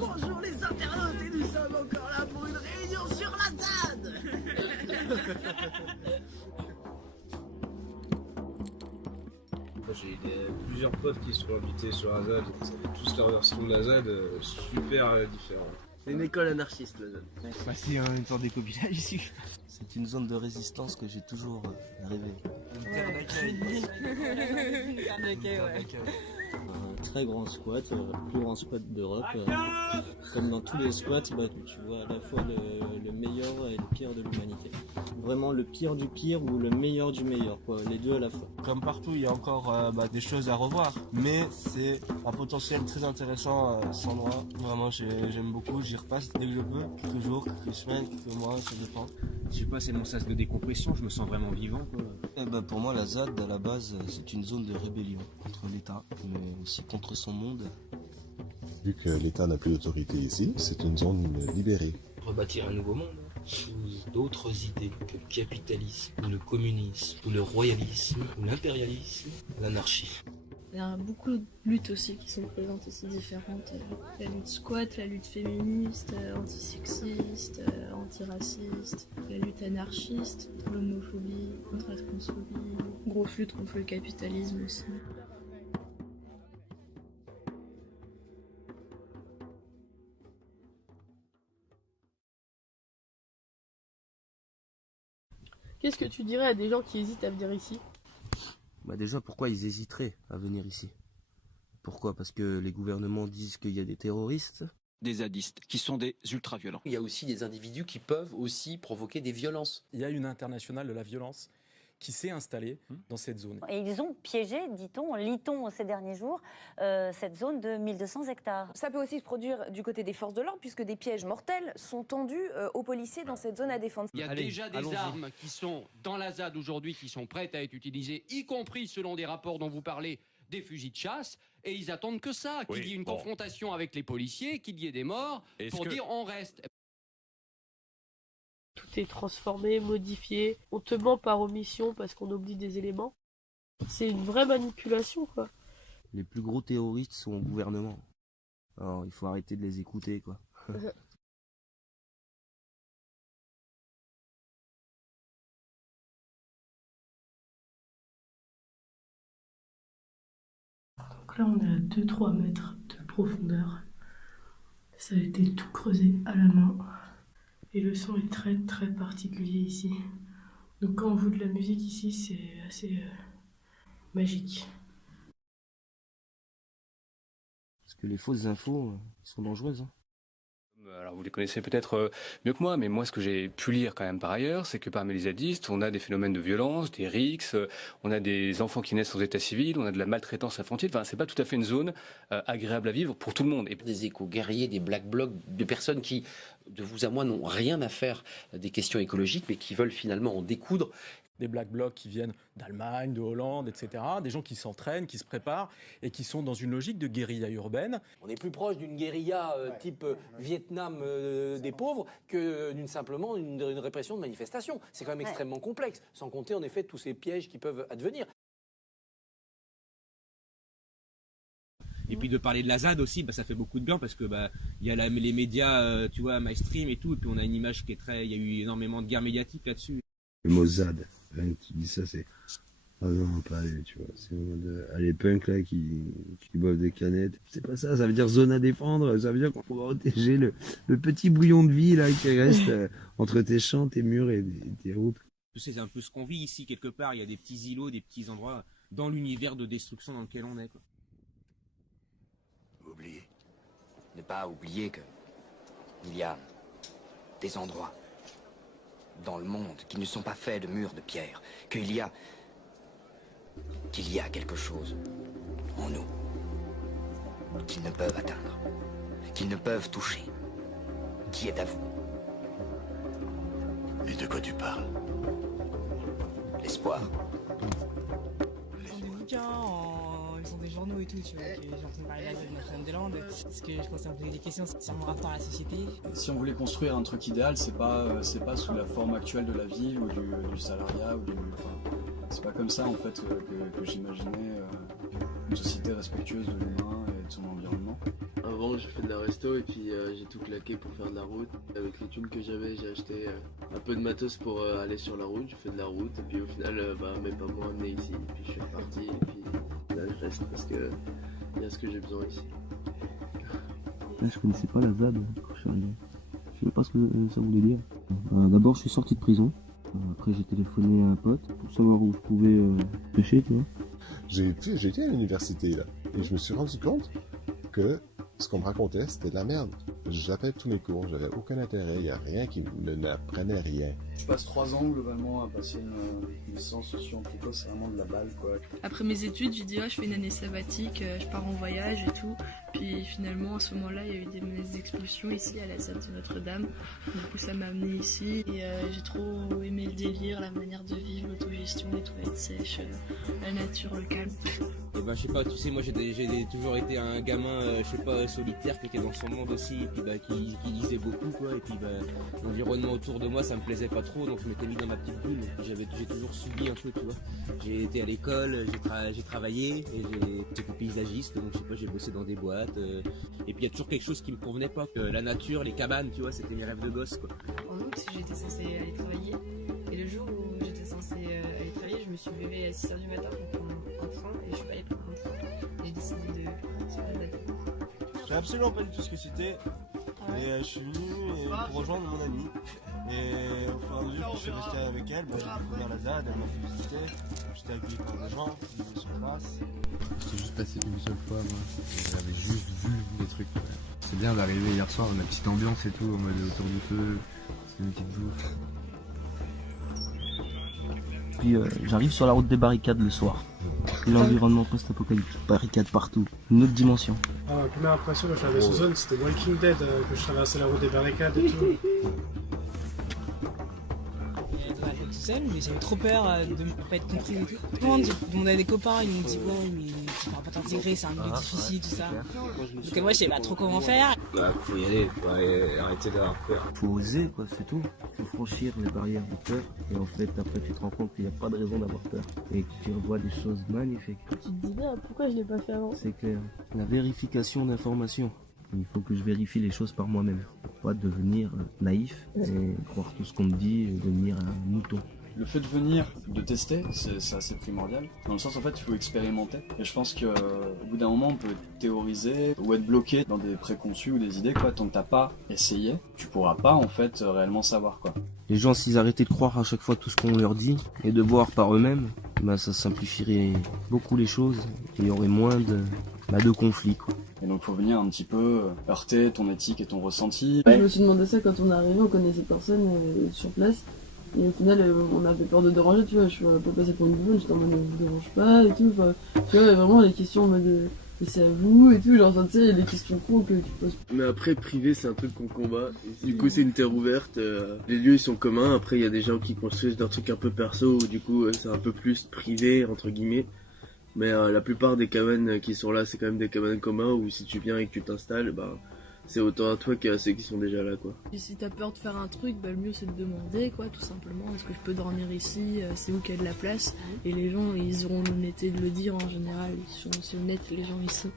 Bonjour les internautes et nous sommes encore là pour une réunion sur la ZAD. J'ai plusieurs potes qui sont habités sur la ZAD, ils avaient tous leur version de la ZAD super différente. C'est une école anarchiste la ZAD. Bah, c'est une sorte d'éco-village ici. C'est une zone de résistance que j'ai toujours rêvé. Une terre d'accueil. Une terre d'accueil, ouais. Un très grand squat, le plus grand squat d'Europe. Comme dans tous les squats, tu vois à la fois le meilleur et le pire de l'humanité. Vraiment le pire du pire ou le meilleur du meilleur, quoi. Les deux à la fois. Comme partout, il y a encore des choses à revoir. Mais c'est un potentiel très intéressant, cet endroit. Vraiment, j'aime beaucoup, j'y repasse dès que je peux. Quelques jours, quelques semaines, quelques mois, ça dépend. Je sais pas, c'est mon sas de décompression, je me sens vraiment vivant, quoi. Pour moi, la ZAD, à la base, c'est une zone de rébellion contre l'État, mais aussi contre son monde. Vu que l'État n'a plus d'autorité ici, c'est une zone libérée. Rebâtir un nouveau monde, sous d'autres idées que le capitalisme, ou le communisme, ou le royalisme, ou l'impérialisme, l'anarchie. Il y a beaucoup de luttes aussi qui sont présentes ici, différentes. La lutte squat, la lutte féministe, antisexiste, antiraciste, la lutte anarchiste, l'homophobie, contre la transphobie, grosse lutte contre le capitalisme aussi. Qu'est-ce que tu dirais à des gens qui hésitent à venir ici? Déjà, pourquoi ils hésiteraient à venir ici? Pourquoi? Parce que les gouvernements disent qu'il y a des terroristes. Des zadistes qui sont des ultra-violents. Il y a aussi des individus qui peuvent aussi provoquer des violences. Il y a une internationale de la violence qui s'est installée dans cette zone. Et ils ont piégé, lit-on ces derniers jours, cette zone de 1200 hectares. Ça peut aussi se produire du côté des forces de l'ordre, puisque des pièges mortels sont tendus aux policiers dans cette zone à défendre. Il y a déjà des armes qui sont dans la ZAD aujourd'hui, qui sont prêtes à être utilisées, y compris, selon des rapports dont vous parlez, des fusils de chasse, et ils attendent que ça, qu'il y ait une confrontation avec les policiers, qu'il y ait des morts, pour dire on reste. Tout est transformé, modifié. On te ment par omission parce qu'on oublie des éléments. C'est une vraie manipulation, quoi. Les plus gros terroristes sont au gouvernement. Alors, il faut arrêter de les écouter, quoi. Donc là, on est à 2-3 mètres de profondeur. Ça a été tout creusé à la main. Et le son est très très particulier ici. Donc quand on joue de la musique ici, c'est assez magique. Parce que les fausses infos sont dangereuses. Alors vous les connaissez peut-être mieux que moi, mais moi ce que j'ai pu lire quand même par ailleurs, c'est que parmi les zadistes, on a des phénomènes de violence, des rixes, on a des enfants qui naissent sans état civil, on a de la maltraitance infantile, enfin c'est pas tout à fait une zone agréable à vivre pour tout le monde. Et des éco-guerriers, des black blocs, des personnes qui, de vous à moi, n'ont rien à faire des questions écologiques, mais qui veulent finalement en découdre. Des black blocs qui viennent d'Allemagne, de Hollande, etc. Des gens qui s'entraînent, qui se préparent et qui sont dans une logique de guérilla urbaine. On est plus proche d'une guérilla type Vietnam des pauvres que simplement une répression de manifestation. C'est quand même extrêmement complexe, sans compter en effet tous ces pièges qui peuvent advenir. Et puis de parler de la ZAD aussi, ça fait beaucoup de bien parce que il y a les médias, tu vois, MyStream et tout, et puis on a une image qui est il y a eu énormément de guerre médiatique là-dessus. Le mot ZAD, tu dis ça, c'est... Ah non, pas aller, tu vois, c'est le mode... les punks là qui boivent des canettes. C'est pas ça, ça veut dire zone à défendre, ça veut dire qu'on va protéger le petit bouillon de vie là qui reste entre tes champs, tes murs et tes routes. C'est un peu ce qu'on vit ici quelque part, il y a des petits îlots, des petits endroits dans l'univers de destruction dans lequel on est, quoi. Oublier. Ne pas oublier que il y a des endroits dans le monde qui ne sont pas faits de murs de pierre, qu'il y a quelque chose en nous qu'ils ne peuvent atteindre, qu'ils ne peuvent toucher, qui est à vous. Et de quoi tu parles? L'espoir. Ils ont des bouquins, ils ont des journaux et tout, tu vois, que j'ai entendu parler de Notre-Dame-des-Landes, parce que je commençais à me poser des questions sur mon rapport à la société. Si on voulait construire un truc idéal, c'est pas sous la forme actuelle de la ville ou du salariat ou c'est pas comme ça en fait que j'imaginais une société respectueuse de l'humain et de son environnement. Avant j'ai fait de la resto et puis j'ai tout claqué pour faire de la route. Avec les thunes que j'avais, j'ai acheté un peu de matos pour aller sur la route. J'ai fait de la route et puis au final, mes parents m'ont amené ici. Et puis je suis reparti et puis là je reste parce que il y a ce que j'ai besoin ici. Là, je connaissais pas la ZAD quand je suis arrivé. Je sais pas ce que ça voulait dire. D'abord, je suis sorti de prison. Après, j'ai téléphoné à un pote pour savoir où je pouvais pêcher, tu vois. J'ai été à l'université là et je me suis rendu compte que ce qu'on me racontait c'était de la merde. J'appelais tous mes cours, j'avais aucun intérêt, il n'y a rien qui n'apprenait rien. Je passe 3 ans globalement à passer une licence en psycho, c'est vraiment de la balle quoi. Après mes études, j'ai dit je fais une année sabbatique, je pars en voyage et tout. Puis finalement à ce moment-là, il y a eu des expulsions ici à la ZAD de Notre-Dame. Du coup ça m'a amené ici et j'ai trop aimé le délire, la manière de vivre, l'autogestion, les toilettes sèches, la nature, le calme. Et ben je sais pas, tu sais, moi j'ai toujours été un gamin, je sais pas, solitaire qui était dans son monde aussi, et puis qui lisait beaucoup quoi, et puis l'environnement autour de moi ça me plaisait pas trop, donc je m'étais mis dans ma petite bulle. J'ai toujours subi un peu, tu vois. J'ai été à l'école, j'ai travaillé, et j'étais paysagiste, donc je sais pas, j'ai bossé dans des boîtes, et puis il y a toujours quelque chose qui me convenait pas, la nature, les cabanes, tu vois, c'était mes rêves de gosse quoi. En août, j'étais censée aller travailler, et le jour où j'étais censée aller travailler, je me suis levée à 6h du matin pour prendre un train, et je suis pas allée prendre un train. J'ai décidé de sur la ZAD. Je savais absolument pas du tout ce que c'était, mais je suis venu pour rejoindre mon amie. Et au fur et à mesure que je suis resté avec elle, j'ai découvert la ZAD, elle m'a fait visiter. J'étais accueilli par des gens qui étaient sur place. J'étais juste passé une seule fois, moi. J'avais juste vu des trucs. Ouais. C'est bien d'arriver hier soir, la petite ambiance et tout, en mode autour du feu, c'est une petite bouffe. Puis j'arrive sur la route des barricades le soir. Et l'environnement post-apocalyptique, barricades partout, une autre dimension. Première impression quand je suis arrivé sur zone, c'était Walking Dead, que je traversais la route des barricades et tout. Dans la tête tout seul, mais j'avais trop peur de ne pas être compris et tout. Tout le monde demandait à des copains, ils m'ont dit ouais mais tu pourras pas t'intégrer, c'est un milieu difficile, tout ça. Donc moi je savais pas trop comment faire. Faut y aller, faut arrêter d'avoir peur. Faut oser quoi, c'est tout. Faut franchir les barrières de peur. Et en fait après tu te rends compte qu'il n'y a pas de raison d'avoir peur. Et que tu revois des choses magnifiques. Tu te dis pourquoi je l'ai pas fait avant? C'est clair. La vérification d'informations. Il faut que je vérifie les choses par moi-même. Pas devenir naïf et croire tout ce qu'on me dit et devenir un mouton. Le fait de venir, de tester, c'est assez primordial. Dans le sens, en fait, il faut expérimenter. Et je pense qu'au bout d'un moment, on peut théoriser ou être bloqué dans des préconçus ou des idées, quoi. Tant que t'as pas essayé, tu pourras pas, en fait, réellement savoir, quoi. Les gens, s'ils arrêtaient de croire à chaque fois tout ce qu'on leur dit et de voir par eux-mêmes, ça simplifierait beaucoup les choses et il y aurait moins de conflits, quoi. Et donc, faut venir un petit peu heurter ton éthique et ton ressenti. Je me suis demandé ça quand on est arrivé, on connaissait personne sur place. Et au final, on avait peur de déranger, tu vois. Je suis pas passé pour une bouffonne, j'étais en mode, ne dérange pas et tout. Enfin, tu vois, vraiment, les questions en mode, c'est à vous et tout. Genre, tu sais, les questions cons que tu poses. Mais après, privé, c'est un truc qu'on combat. Du coup, c'est une terre ouverte. Les lieux, ils sont communs. Après, il y a des gens qui construisent des trucs un peu perso, où du coup, c'est un peu plus privé, entre guillemets. Mais la plupart des cabanes qui sont là, c'est quand même des cabanes communs où si tu viens et que tu t'installes, c'est autant à toi qu'à ceux qui sont déjà là, quoi. Et si t'as peur de faire un truc, le mieux c'est de demander, quoi, tout simplement. Est-ce que je peux dormir ici? C'est où qu'il y a de la place? Et les gens, ils auront l'honnêteté de le dire en général. Ils sont aussi honnêtes, les gens ici.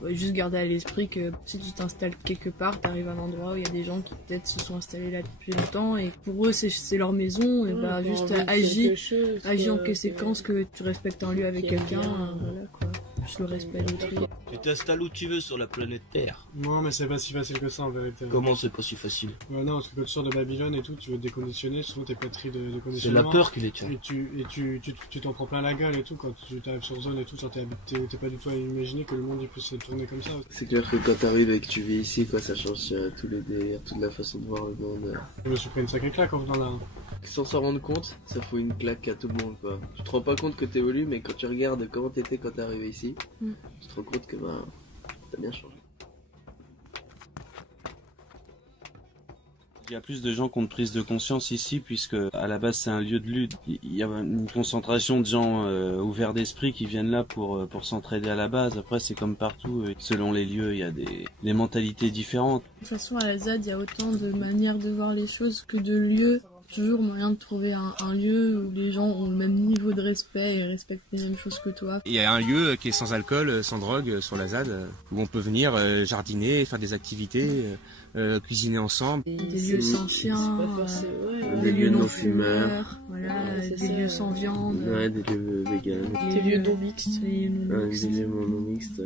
Faut juste garder à l'esprit que si tu t'installes quelque part, t'arrives à un endroit où il y a des gens qui peut-être se sont installés là depuis longtemps et pour eux c'est leur maison, et juste agis en conséquence que tu respectes un lieu avec quelqu'un, voilà quoi. Juste le respect de l'autrui. Tu t'installes où tu veux sur la planète Terre. Non, mais c'est pas si facile que ça en vérité. Comment c'est pas si facile? Ouais, non, parce que quand tu sors de Babylone et tout, tu veux te déconditionner, souvent t'es pétri de C'est conditionnement. la peur qui les tient. Et tu t'en prends plein la gueule et tout quand tu t'arrives sur zone et tout, genre t'es pas du tout à imaginer que le monde il puisse tourner comme ça. C'est clair que quand t'arrives et que tu vis ici, quoi, ça change tous les délires, toute la façon de voir le monde. Je me suis pris une sacrée claque en venant là. Sans s'en rendre compte, ça fout une claque à tout le monde, quoi. Tu te rends pas compte que t'évolues, mais quand tu regardes comment t'étais quand t'es arrivé ici, tu te rends compte que t'as bien changé. Il y a plus de gens qui ont une prise de conscience ici, puisque à la base c'est un lieu de lutte. Il y a une concentration de gens ouverts d'esprit qui viennent là pour s'entraider à la base. Après c'est comme partout, selon les lieux il y a des mentalités différentes. De toute façon à la ZAD il y a autant de manières de voir les choses que de lieux. Toujours moyen de trouver un lieu où les gens ont le même niveau de respect et respectent les mêmes choses que toi. Il y a un lieu qui est sans alcool, sans drogue, sur la ZAD, où on peut venir jardiner, faire des activités, cuisiner ensemble. Des lieux sans chiens, des lieux non fumeurs, voilà, des lieux sans viande, ouais, des lieux véganes, des lieux non mixtes, des lieux non mixtes.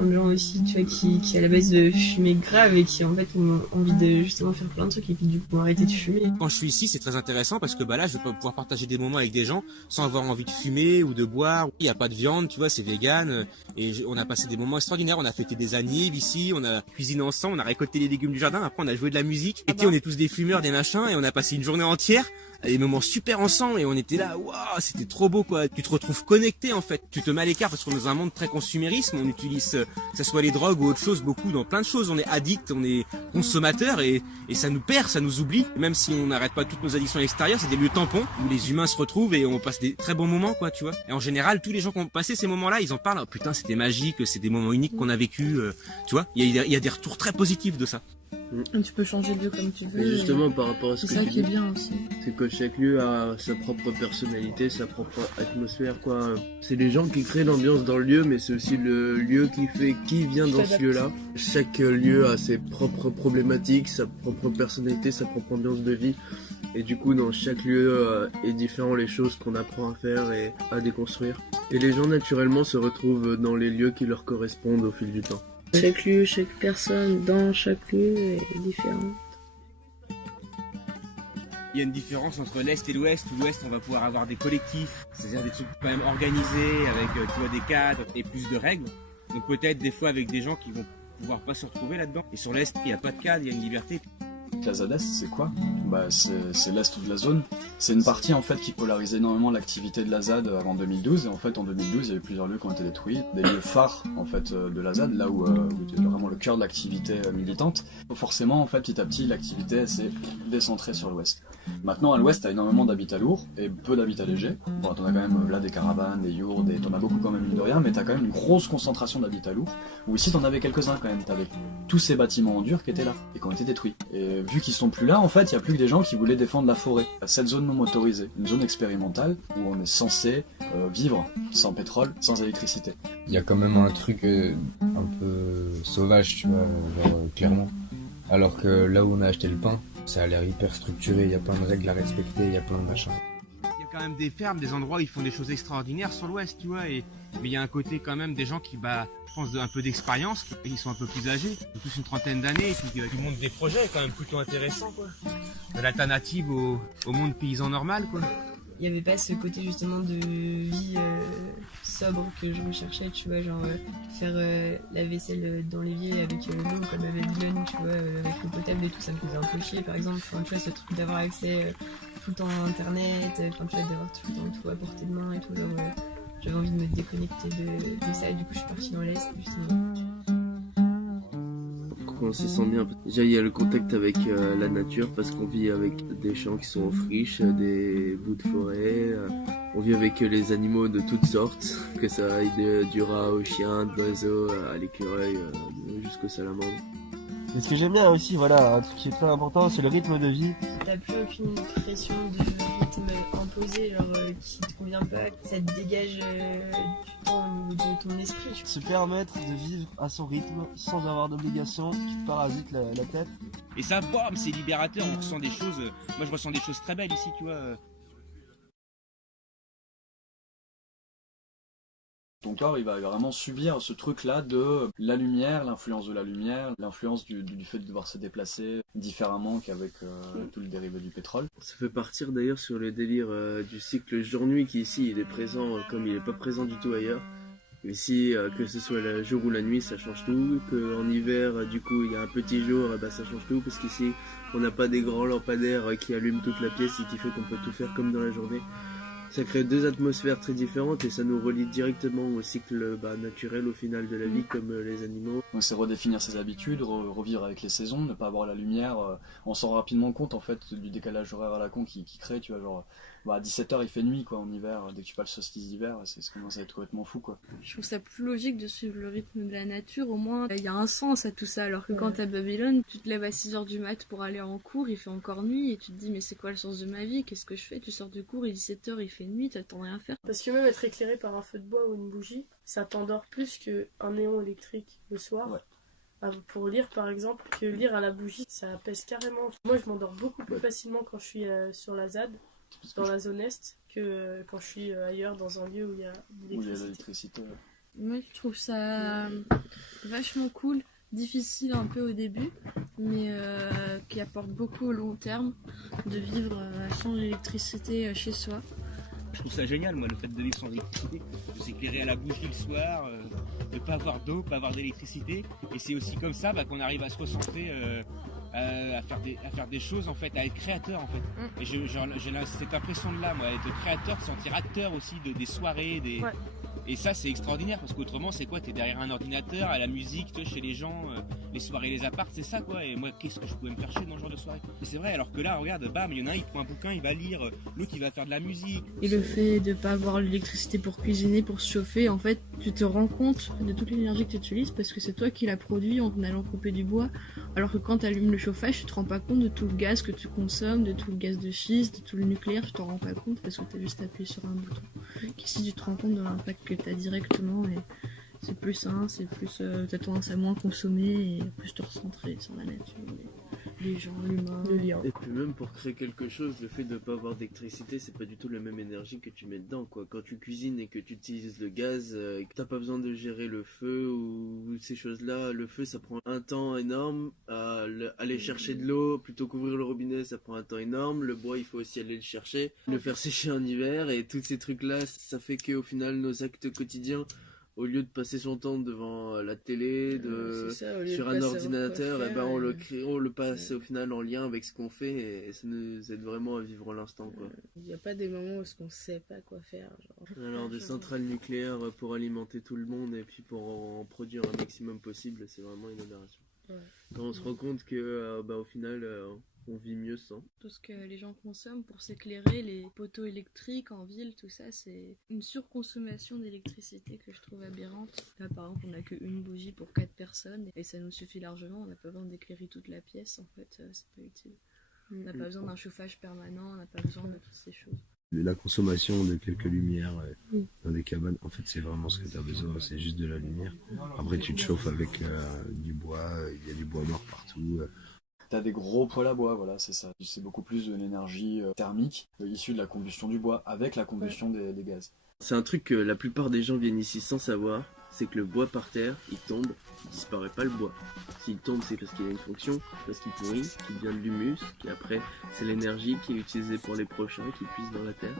Des gens aussi, tu vois, qui à la base fumaient grave et qui en fait ont envie de justement faire plein de trucs et puis du coup ont arrêté de fumer. Quand je suis ici, c'est très intéressant parce que là, je vais pouvoir partager des moments avec des gens sans avoir envie de fumer ou de boire. Il n'y a pas de viande, tu vois, c'est vegan. Et on a passé des moments extraordinaires. On a fêté des annives ici, on a cuisiné ensemble, on a récolté les légumes du jardin. Après, on a joué de la musique. Et on est tous des fumeurs, des machins, et on a passé une journée entière. Des moments super ensemble et on était là, waouh, c'était trop beau quoi. Tu te retrouves connecté en fait. Tu te mets à l'écart parce qu'on est dans un monde très consumérisme. On utilise, que ce soit les drogues ou autre chose, beaucoup dans plein de choses. On est addict, on est consommateur et ça nous perd, ça nous oublie. Même si on n'arrête pas toutes nos addictions à l'extérieur, c'est des lieux tampons où les humains se retrouvent et on passe des très bons moments quoi, tu vois. Et en général, tous les gens qui ont passé ces moments-là, ils en parlent. Oh, putain, c'était magique, c'est des moments uniques qu'on a vécu. Tu vois, il y a des retours très positifs de ça. Et tu peux changer de lieu comme tu veux. Et justement, par rapport à ce que c'est ça tu qui est dis, bien aussi. c'est que chaque lieu a sa propre personnalité, sa propre atmosphère, quoi. C'est les gens qui créent l'ambiance dans le lieu, mais c'est aussi le lieu qui fait qui vient dans ce lieu-là. Chaque lieu a ses propres problématiques, sa propre personnalité, sa propre ambiance de vie. Et du coup, dans chaque lieu est différent les choses qu'on apprend à faire et à déconstruire. Et les gens, naturellement, se retrouvent dans les lieux qui leur correspondent au fil du temps. Chaque lieu, chaque personne dans chaque lieu est différente. Il y a une différence entre l'Est et l'Ouest, où l'Ouest on va pouvoir avoir des collectifs, c'est-à-dire des trucs quand même organisés, avec tu vois, des cadres et plus de règles. Donc peut-être des fois avec des gens qui vont pouvoir pas se retrouver là-dedans. Et sur l'Est, il n'y a pas de cadre, il y a une liberté. La ZAD Est, c'est quoi? C'est l'Est de la zone. C'est une partie en fait qui polarisait énormément l'activité de la ZAD avant 2012. Et en fait, en 2012, il y avait plusieurs lieux qui ont été détruits. Des lieux phares en fait de la ZAD, là où était vraiment le cœur de l'activité militante. Forcément, en fait, petit à petit, l'activité s'est décentrée sur l'Ouest. Maintenant, à l'Ouest, t'as énormément d'habitats lourds et peu d'habitats légers. Bon, t'en as quand même là des caravanes, des yourtes, t'en as beaucoup quand même mine de rien, mais t'as quand même une grosse concentration d'habitats lourds. Où ici, t'en avais quelques-uns quand même. T'avais tous ces bâtiments en dur qui étaient là et qui ont été détruits. Et vu qu'ils sont plus là, en fait, il y a plus que des gens qui voulaient défendre la forêt. Cette zone non motorisée, une zone expérimentale où on est censé vivre sans pétrole, sans électricité. Il y a quand même un truc un peu sauvage, tu vois, genre clairement. Alors que là où on a acheté le pain, ça a l'air hyper structuré, il y a plein de règles à respecter, il y a plein de machins. Il y a quand même des fermes, des endroits où ils font des choses extraordinaires sur l'Ouest, tu vois, mais il y a un côté quand même des gens qui, je pense, un peu d'expérience, et ils sont un peu plus âgés, ils ont tous une trentaine d'années, et puis qui montent des projets quand même plutôt intéressants, quoi. De l'alternative au monde paysan normal, quoi. Il n'y avait pas ce côté justement de vie sobre que je recherchais, tu vois, genre faire la vaisselle dans l'évier avec l'eau comme à Babylone, tu vois, avec l'eau potable et tout, ça me faisait un peu chier par exemple. Enfin, tu vois, ce truc d'avoir accès tout le temps à internet, enfin, tu vois, d'avoir tout le temps tout à portée de main et tout, genre j'avais envie de me déconnecter de ça et du coup je suis partie dans l'Est justement. On se sent bien. Déjà, il y a le contact avec la nature parce qu'on vit avec des champs qui sont en friche, des bouts de forêt. On vit avec les animaux de toutes sortes, que ça aille du rat au chien, de l'oiseau à l'écureuil, jusqu'au salamandre. Et ce que j'aime bien aussi, voilà, un truc qui est très important, c'est le rythme de vie. T'as plus aucune pression de rythme imposé, genre qui te convient pas, ça te dégage du temps au niveau de ton esprit. Se permettre de vivre à son rythme, sans avoir d'obligation, qui te parasite la tête. Et ça, bam, c'est libérateur, on ressent des choses, moi je ressens des choses très belles ici, tu vois. Ton corps, il va vraiment subir ce truc-là de la lumière, l'influence de la lumière, l'influence du fait de devoir se déplacer différemment qu'avec tout le dérivé du pétrole. Ça fait partir d'ailleurs sur le délire du cycle jour-nuit qui ici il est présent comme il n'est pas présent du tout ailleurs. Ici, que ce soit le jour ou la nuit, ça change tout. Qu'en hiver, du coup, il y a un petit jour, ça change tout parce qu'ici, on n'a pas des grands lampadaires qui allument toute la pièce et qui fait qu'on peut tout faire comme dans la journée. Ça crée deux atmosphères très différentes et ça nous relie directement au cycle naturel au final de la vie comme les animaux. Donc c'est redéfinir ses habitudes, revivre avec les saisons, ne pas avoir la lumière. On s'en rend rapidement compte en fait du décalage horaire à la con qui crée, tu vois, genre à 17h il fait nuit quoi en hiver, dès que tu passes le solstice d'hiver, ça commence à être complètement fou quoi. Je trouve ça plus logique de suivre le rythme de la nature, au moins il y a un sens à tout ça, alors que quand t'es à Babylone, tu te lèves à 6h du mat pour aller en cours, il fait encore nuit et tu te dis mais c'est quoi le sens de ma vie, qu'est-ce que je fais, tu sors du cours, il est 17h, il fait nuit, t'attends rien à faire. Parce que même être éclairé par un feu de bois ou une bougie, ça t'endort plus qu'un néon électrique le soir. Pour lire par exemple, que lire à la bougie, ça apaise carrément. Moi je m'endors beaucoup plus facilement quand je suis sur la ZAD, dans la zone Est, que quand je suis ailleurs dans un lieu où il y a de l'électricité. Moi je trouve ça vachement cool, difficile un peu au début, mais qui apporte beaucoup au long terme de vivre sans l'électricité chez soi. Je trouve ça génial, moi, le fait de vivre sans électricité, de s'éclairer à la bougie le soir, de pas avoir d'eau, pas avoir d'électricité. Et c'est aussi comme ça qu'on arrive à se recentrer, à faire des choses, en fait, à être créateur, en fait. Et j'ai cette impression-là, moi, être créateur, de sentir acteur aussi des soirées, Et ça, c'est extraordinaire, parce qu'autrement, c'est quoi? T'es derrière un ordinateur, à la musique, tu vois, chez les gens, les soirées, les apparts, c'est ça, quoi. Et moi, qu'est-ce que je pouvais me faire chier dans ce genre de soirée? Mais c'est vrai, alors que là, regarde, bam, il y en a un, il prend un bouquin, il va lire, l'autre, il va faire de la musique. Et le fait de pas avoir l'électricité pour cuisiner, pour se chauffer, en fait, tu te rends compte de toute l'énergie que tu utilises parce que c'est toi qui l'as produit en allant couper du bois. Alors que quand tu allumes le chauffage, tu te rends pas compte de tout le gaz que tu consommes, de tout le gaz de schiste, de tout le nucléaire, tu t'en rends pas compte parce que tu as juste appuyé sur un bouton. Qu'ici, tu te rends compte de l'impact que tu as directement et c'est plus sain, c'est plus t'as tendance à moins consommer et à plus te recentrer sur la nature, les gens, l'humain, le lien. Et puis même pour créer quelque chose, le fait de ne pas avoir d'électricité, c'est pas du tout la même énergie que tu mets dedans quoi. Quand tu cuisines et que tu utilises le gaz, t'as pas besoin de gérer le feu ou ces choses-là. Le feu ça prend un temps énorme. Aller chercher de l'eau plutôt qu'ouvrir le robinet, ça prend un temps énorme. Le bois il faut aussi aller le chercher, le faire sécher en hiver et tous ces trucs-là, ça fait qu'au final nos actes quotidiens, au lieu de passer son temps devant la télé, sur un ordinateur, et ben on le passe au final en lien avec ce qu'on fait et ça nous aide vraiment à vivre l'instant quoi. Il n'y a pas des moments où on sait pas quoi faire. Alors des centrales nucléaires pour alimenter tout le monde et puis pour en produire un maximum possible, c'est vraiment une aberration. Quand on se rend compte que au final on vit mieux sans. Tout ce que les gens consomment pour s'éclairer, les poteaux électriques en ville, tout ça, c'est une surconsommation d'électricité que je trouve aberrante. Là, par exemple, on n'a qu'une bougie pour 4 personnes et ça nous suffit largement. On n'a pas besoin d'éclairer toute la pièce, en fait, c'est pas utile. On n'a pas besoin d'un chauffage permanent, on n'a pas besoin de toutes ces choses. La consommation de quelques lumières dans des cabanes, en fait, c'est vraiment ce que tu as besoin, c'est juste de la lumière. Après, tu te chauffes avec du bois, il y a du bois mort partout. T'as des gros poêles à bois, voilà, c'est ça. C'est beaucoup plus de l'énergie thermique issue de la combustion du bois avec la combustion des gaz. C'est un truc que la plupart des gens viennent ici sans savoir, c'est que le bois par terre, il tombe, il disparaît pas le bois. S'il tombe, c'est parce qu'il a une fonction, parce qu'il pourrit, qu'il devient de l'humus, et après, c'est l'énergie qui est utilisée pour les prochains qui puissent dans la terre.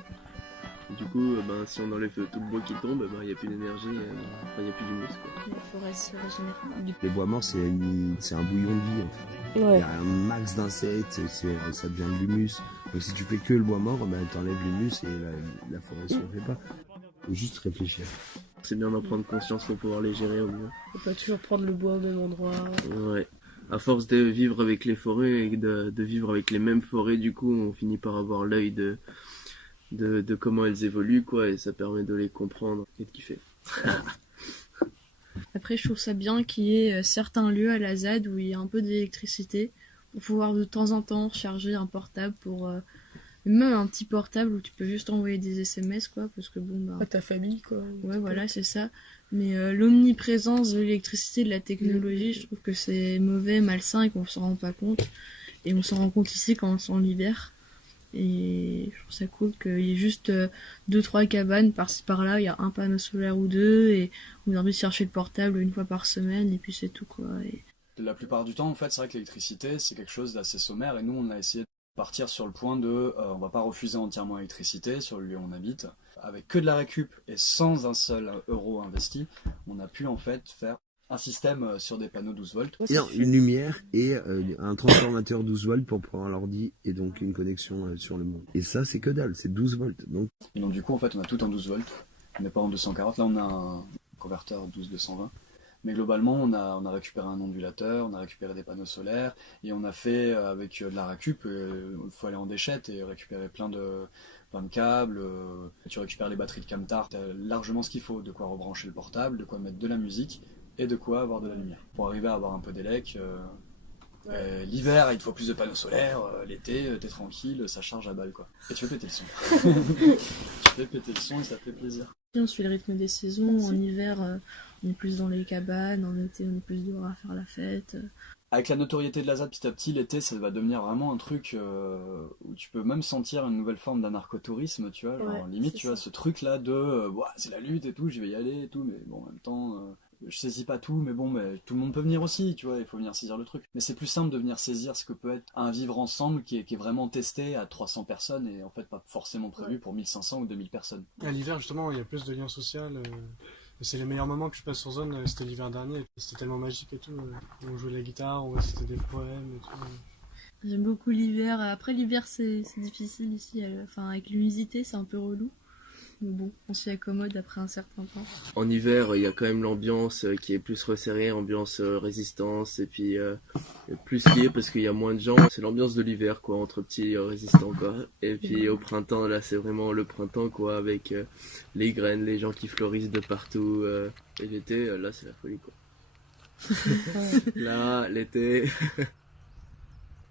Et du coup, si on enlève tout le bois qui tombe, il n'y a plus d'énergie, il n'y a plus d'humus. La forêt se régénère. Les bois morts, c'est un bouillon de vie en fait. Il y a un max d'insectes, ça devient de l'humus. Donc si tu fais que le bois mort, t'enlèves l'humus et la forêt se fait pas. Faut juste réfléchir. C'est bien d'en prendre conscience pour pouvoir les gérer au mieux. Faut pas toujours prendre le bois au même endroit. Ouais. À force de vivre avec les forêts et de vivre avec les mêmes forêts, du coup, on finit par avoir l'œil de comment elles évoluent, quoi, et ça permet de les comprendre et de kiffer. Après, je trouve ça bien qu'il y ait certains lieux à la ZAD où il y a un peu d'électricité pour pouvoir de temps en temps recharger un portable même un petit portable où tu peux juste envoyer des SMS, quoi, parce que à ta famille, quoi. Ouais, voilà, c'est ça. Mais l'omniprésence de l'électricité, de la technologie, je trouve que c'est mauvais, malsain et qu'on s'en rend pas compte. Et on s'en rend compte ici quand on est en hiver. Et je trouve ça cool qu'il y ait juste 2-3 cabanes par-ci par-là, il y a un panneau solaire ou deux, et on a envie de chercher le portable une fois par semaine, et puis c'est tout, quoi. Et... La plupart du temps, en fait, c'est vrai que l'électricité, c'est quelque chose d'assez sommaire, et nous, on a essayé de partir sur le point de on va pas refuser entièrement l'électricité sur le lieu où on habite. Avec que de la récup et sans un seul euro investi, on a pu en fait faire un système sur des panneaux 12 volts. Et non, une lumière et un transformateur 12 volts pour prendre l'ordi et donc une connexion sur le monde. Et ça, c'est que dalle, c'est 12 volts. Et donc du coup, en fait, on a tout en 12 volts. On n'est pas en 240. Là, on a un converteur 12-220. Mais globalement, on a récupéré un ondulateur, on a récupéré des panneaux solaires, et on a fait avec de la récup, il faut aller en déchette et récupérer plein de câbles, tu récupères les batteries de Camtar, tu as largement ce qu'il faut, de quoi rebrancher le portable, de quoi mettre de la musique, et de quoi avoir de la lumière. Pour arriver à avoir un peu d'élec, l'hiver, il te faut plus de panneaux solaires, l'été, t'es tranquille, ça charge à balle, quoi. Et tu fais péter le son. Tu fais péter le son et ça fait plaisir. On suit le rythme des saisons, en hiver on est plus dans les cabanes, en été on est plus dehors à faire la fête. Avec la notoriété de la ZAD petit à petit, l'été ça va devenir vraiment un truc où tu peux même sentir une nouvelle forme d'anarchotourisme, tu vois, genre limite tu vois ce truc là de c'est la lutte et tout, j'y vais y aller et tout, mais bon en même temps je saisis pas tout, mais bon mais tout le monde peut venir aussi, tu vois, il faut venir saisir le truc. Mais c'est plus simple de venir saisir ce que peut être un vivre ensemble qui est vraiment testé à 300 personnes et en fait pas forcément prévu pour 1500 ou 2000 personnes. À l'hiver justement il y a plus de liens sociaux. C'est les meilleurs moments que je passe sur zone, c'était l'hiver dernier, c'était tellement magique et tout. On jouait la guitare, on récitait des poèmes et tout. J'aime beaucoup l'hiver. Après l'hiver c'est difficile ici, enfin avec l'humidité c'est un peu relou. Mais bon, on s'y accommode après un certain temps. En hiver, il y a quand même l'ambiance qui est plus resserrée, ambiance résistance, et puis plus liée parce qu'il y a moins de gens. C'est l'ambiance de l'hiver, quoi, entre petits résistants, quoi. Et puis au printemps, là, c'est vraiment le printemps, quoi, avec les graines, les gens qui fleurissent de partout. Et l'été, là, c'est la folie, quoi. Là, l'été...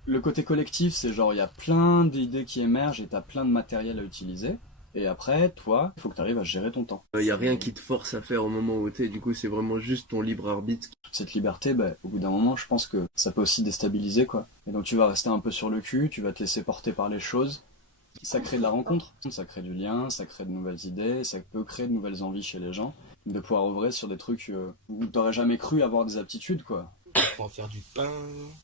Le côté collectif, c'est genre, il y a plein d'idées qui émergent et t'as plein de matériel à utiliser. Et après, toi, il faut que tu arrives à gérer ton temps. Il n'y a rien qui te force à faire au moment où t'es, du coup c'est vraiment juste ton libre arbitre. Toute cette liberté, au bout d'un moment, je pense que ça peut aussi déstabiliser, quoi. Et donc tu vas rester un peu sur le cul, tu vas te laisser porter par les choses. Ça crée de la rencontre, ça crée du lien, ça crée de nouvelles idées, ça peut créer de nouvelles envies chez les gens. De pouvoir œuvrer sur des trucs où t'aurais jamais cru avoir des aptitudes, quoi. T'apprends à faire du pain,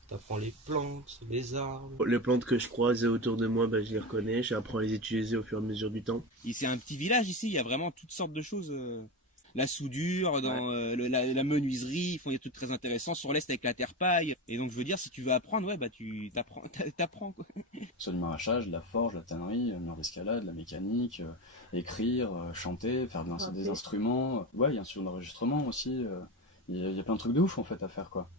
t'apprends les plantes, les arbres. Les plantes que je croise autour de moi, je les reconnais, j'apprends à les utiliser au fur et à mesure du temps. Et c'est un petit village ici, il y a vraiment toutes sortes de choses. La soudure, dans la menuiserie, ils font des trucs très intéressants. Sur l'Est avec la terre-paille. Et donc je veux dire, si tu veux apprendre, tu t'apprends quoi. Soit du maraîchage, de la forge, de la tannerie, mur d'escalade, de la mécanique, écrire, chanter, faire des instruments. Ouais, il y a un studio d'enregistrement aussi. Il y a plein de trucs de ouf en fait à faire, quoi.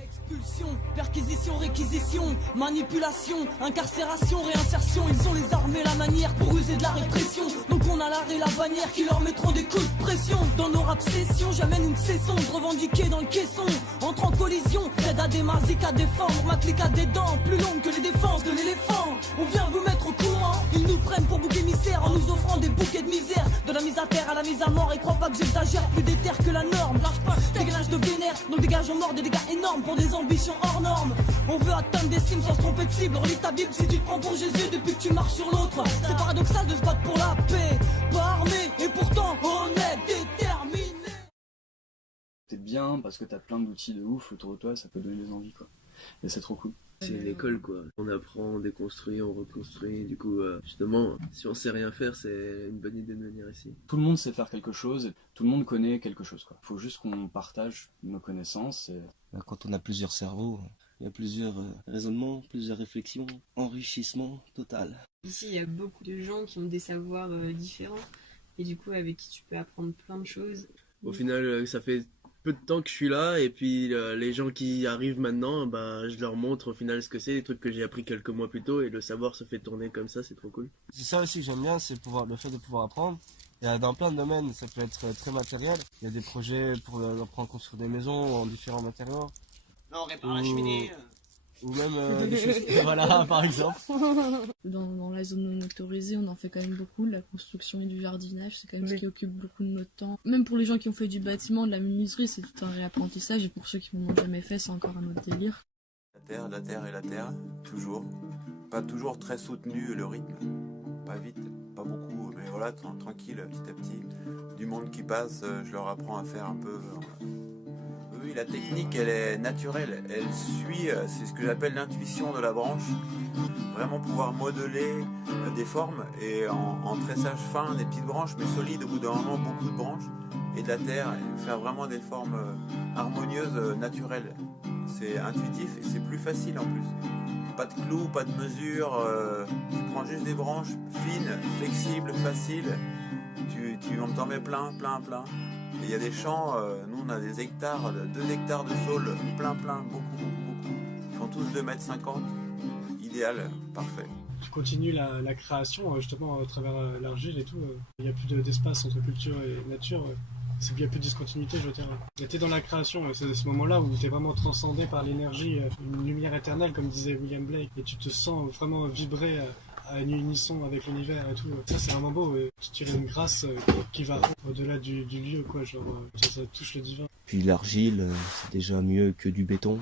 Expulsion, perquisition, réquisition, manipulation, incarcération, réinsertion. Ils ont les armes et la manière pour user de la répression. Donc on a l'arrêt et la bannière qui leur mettront des coups de pression. Dans nos rap sessions, jamais nous ne cessons de revendiquer dans le caisson. Entre en collision, aide à des masiques à défendre. Ma clique a des dents plus longues que les défenses de l'éléphant. On vient vous mettre au courant. Ils nous prennent pour bouc émissaires en nous offrant des bouquets de misère. De la mise à terre à la mise à mort. Et crois pas que j'exagère, plus déterre que la norme. Lâche pas, dégainage de vénère. Donc dégageons mort des dégâts énormes pour des ambitions hors normes. On veut atteindre des cimes sans se tromper de cible. Relis ta Bible si tu te prends pour Jésus depuis que tu marches sur l'autre. C'est paradoxal de se battre pour la paix, pas armé, et pourtant on est déterminé. T'es bien parce que t'as plein d'outils de ouf autour de toi, ça peut donner des envies, quoi. Et c'est trop cool. C'est une école, quoi. On apprend, on déconstruit, on reconstruit. Du coup, justement, si on sait rien faire, c'est une bonne idée de venir ici. Tout le monde sait faire quelque chose et tout le monde connaît quelque chose, quoi. Faut juste qu'on partage nos connaissances. Quand on a plusieurs cerveaux, il y a plusieurs raisonnements, plusieurs réflexions, enrichissement total. Ici, il y a beaucoup de gens qui ont des savoirs différents et du coup, avec qui tu peux apprendre plein de choses. Au final, ça fait peu de temps que je suis là et puis les gens qui arrivent maintenant, je leur montre au final ce que c'est, les trucs que j'ai appris quelques mois plus tôt et le savoir se fait tourner comme ça, c'est trop cool. C'est ça aussi que j'aime bien, c'est le fait de pouvoir apprendre. Il y a dans plein de domaines, ça peut être très matériel. Il y a des projets pour apprendre à construire des maisons en différents matériaux. Non, on répare la cheminée. Ou même des choses, voilà, par exemple. Dans la zone non autorisée, on en fait quand même beaucoup, la construction et du jardinage, c'est quand même ce qui occupe beaucoup de notre temps. Même pour les gens qui ont fait du bâtiment, de la menuiserie, c'est tout un réapprentissage, et pour ceux qui n'en ont jamais fait, c'est encore un autre délire. La terre et la terre, toujours. Pas toujours très soutenu le rythme, pas vite, pas beaucoup, mais voilà, tranquille, petit à petit. Du monde qui passe, je leur apprends à faire un peu... Oui, la technique, elle est naturelle. Elle suit, c'est ce que j'appelle l'intuition de la branche. Vraiment pouvoir modeler des formes et en tressage fin, des petites branches, mais solides, au bout d'un moment, beaucoup de branches, et de la terre, et faire vraiment des formes harmonieuses, naturelles. C'est intuitif et c'est plus facile en plus. Pas de clous, pas de mesure, tu prends juste des branches fines, flexibles, faciles, on t'en met plein. Et il y a des champs, nous on a des hectares, 2 hectares de saules, plein, beaucoup. Ils font tous 2,50 m, idéal, parfait. Tu continues la création justement à travers l'argile et tout. Il n'y a plus d'espace entre culture et nature. Il n'y a plus de discontinuité, je veux dire. Et t'es dans la création, c'est ce moment-là où t'es vraiment transcendé par l'énergie, une lumière éternelle, comme disait William Blake, et tu te sens vraiment vibrer à une unisson avec l'univers et tout. Ça, c'est vraiment beau. Tu tires une grâce qui va au-delà du lieu, quoi. Genre, ça touche le divin. Puis l'argile, c'est déjà mieux que du béton.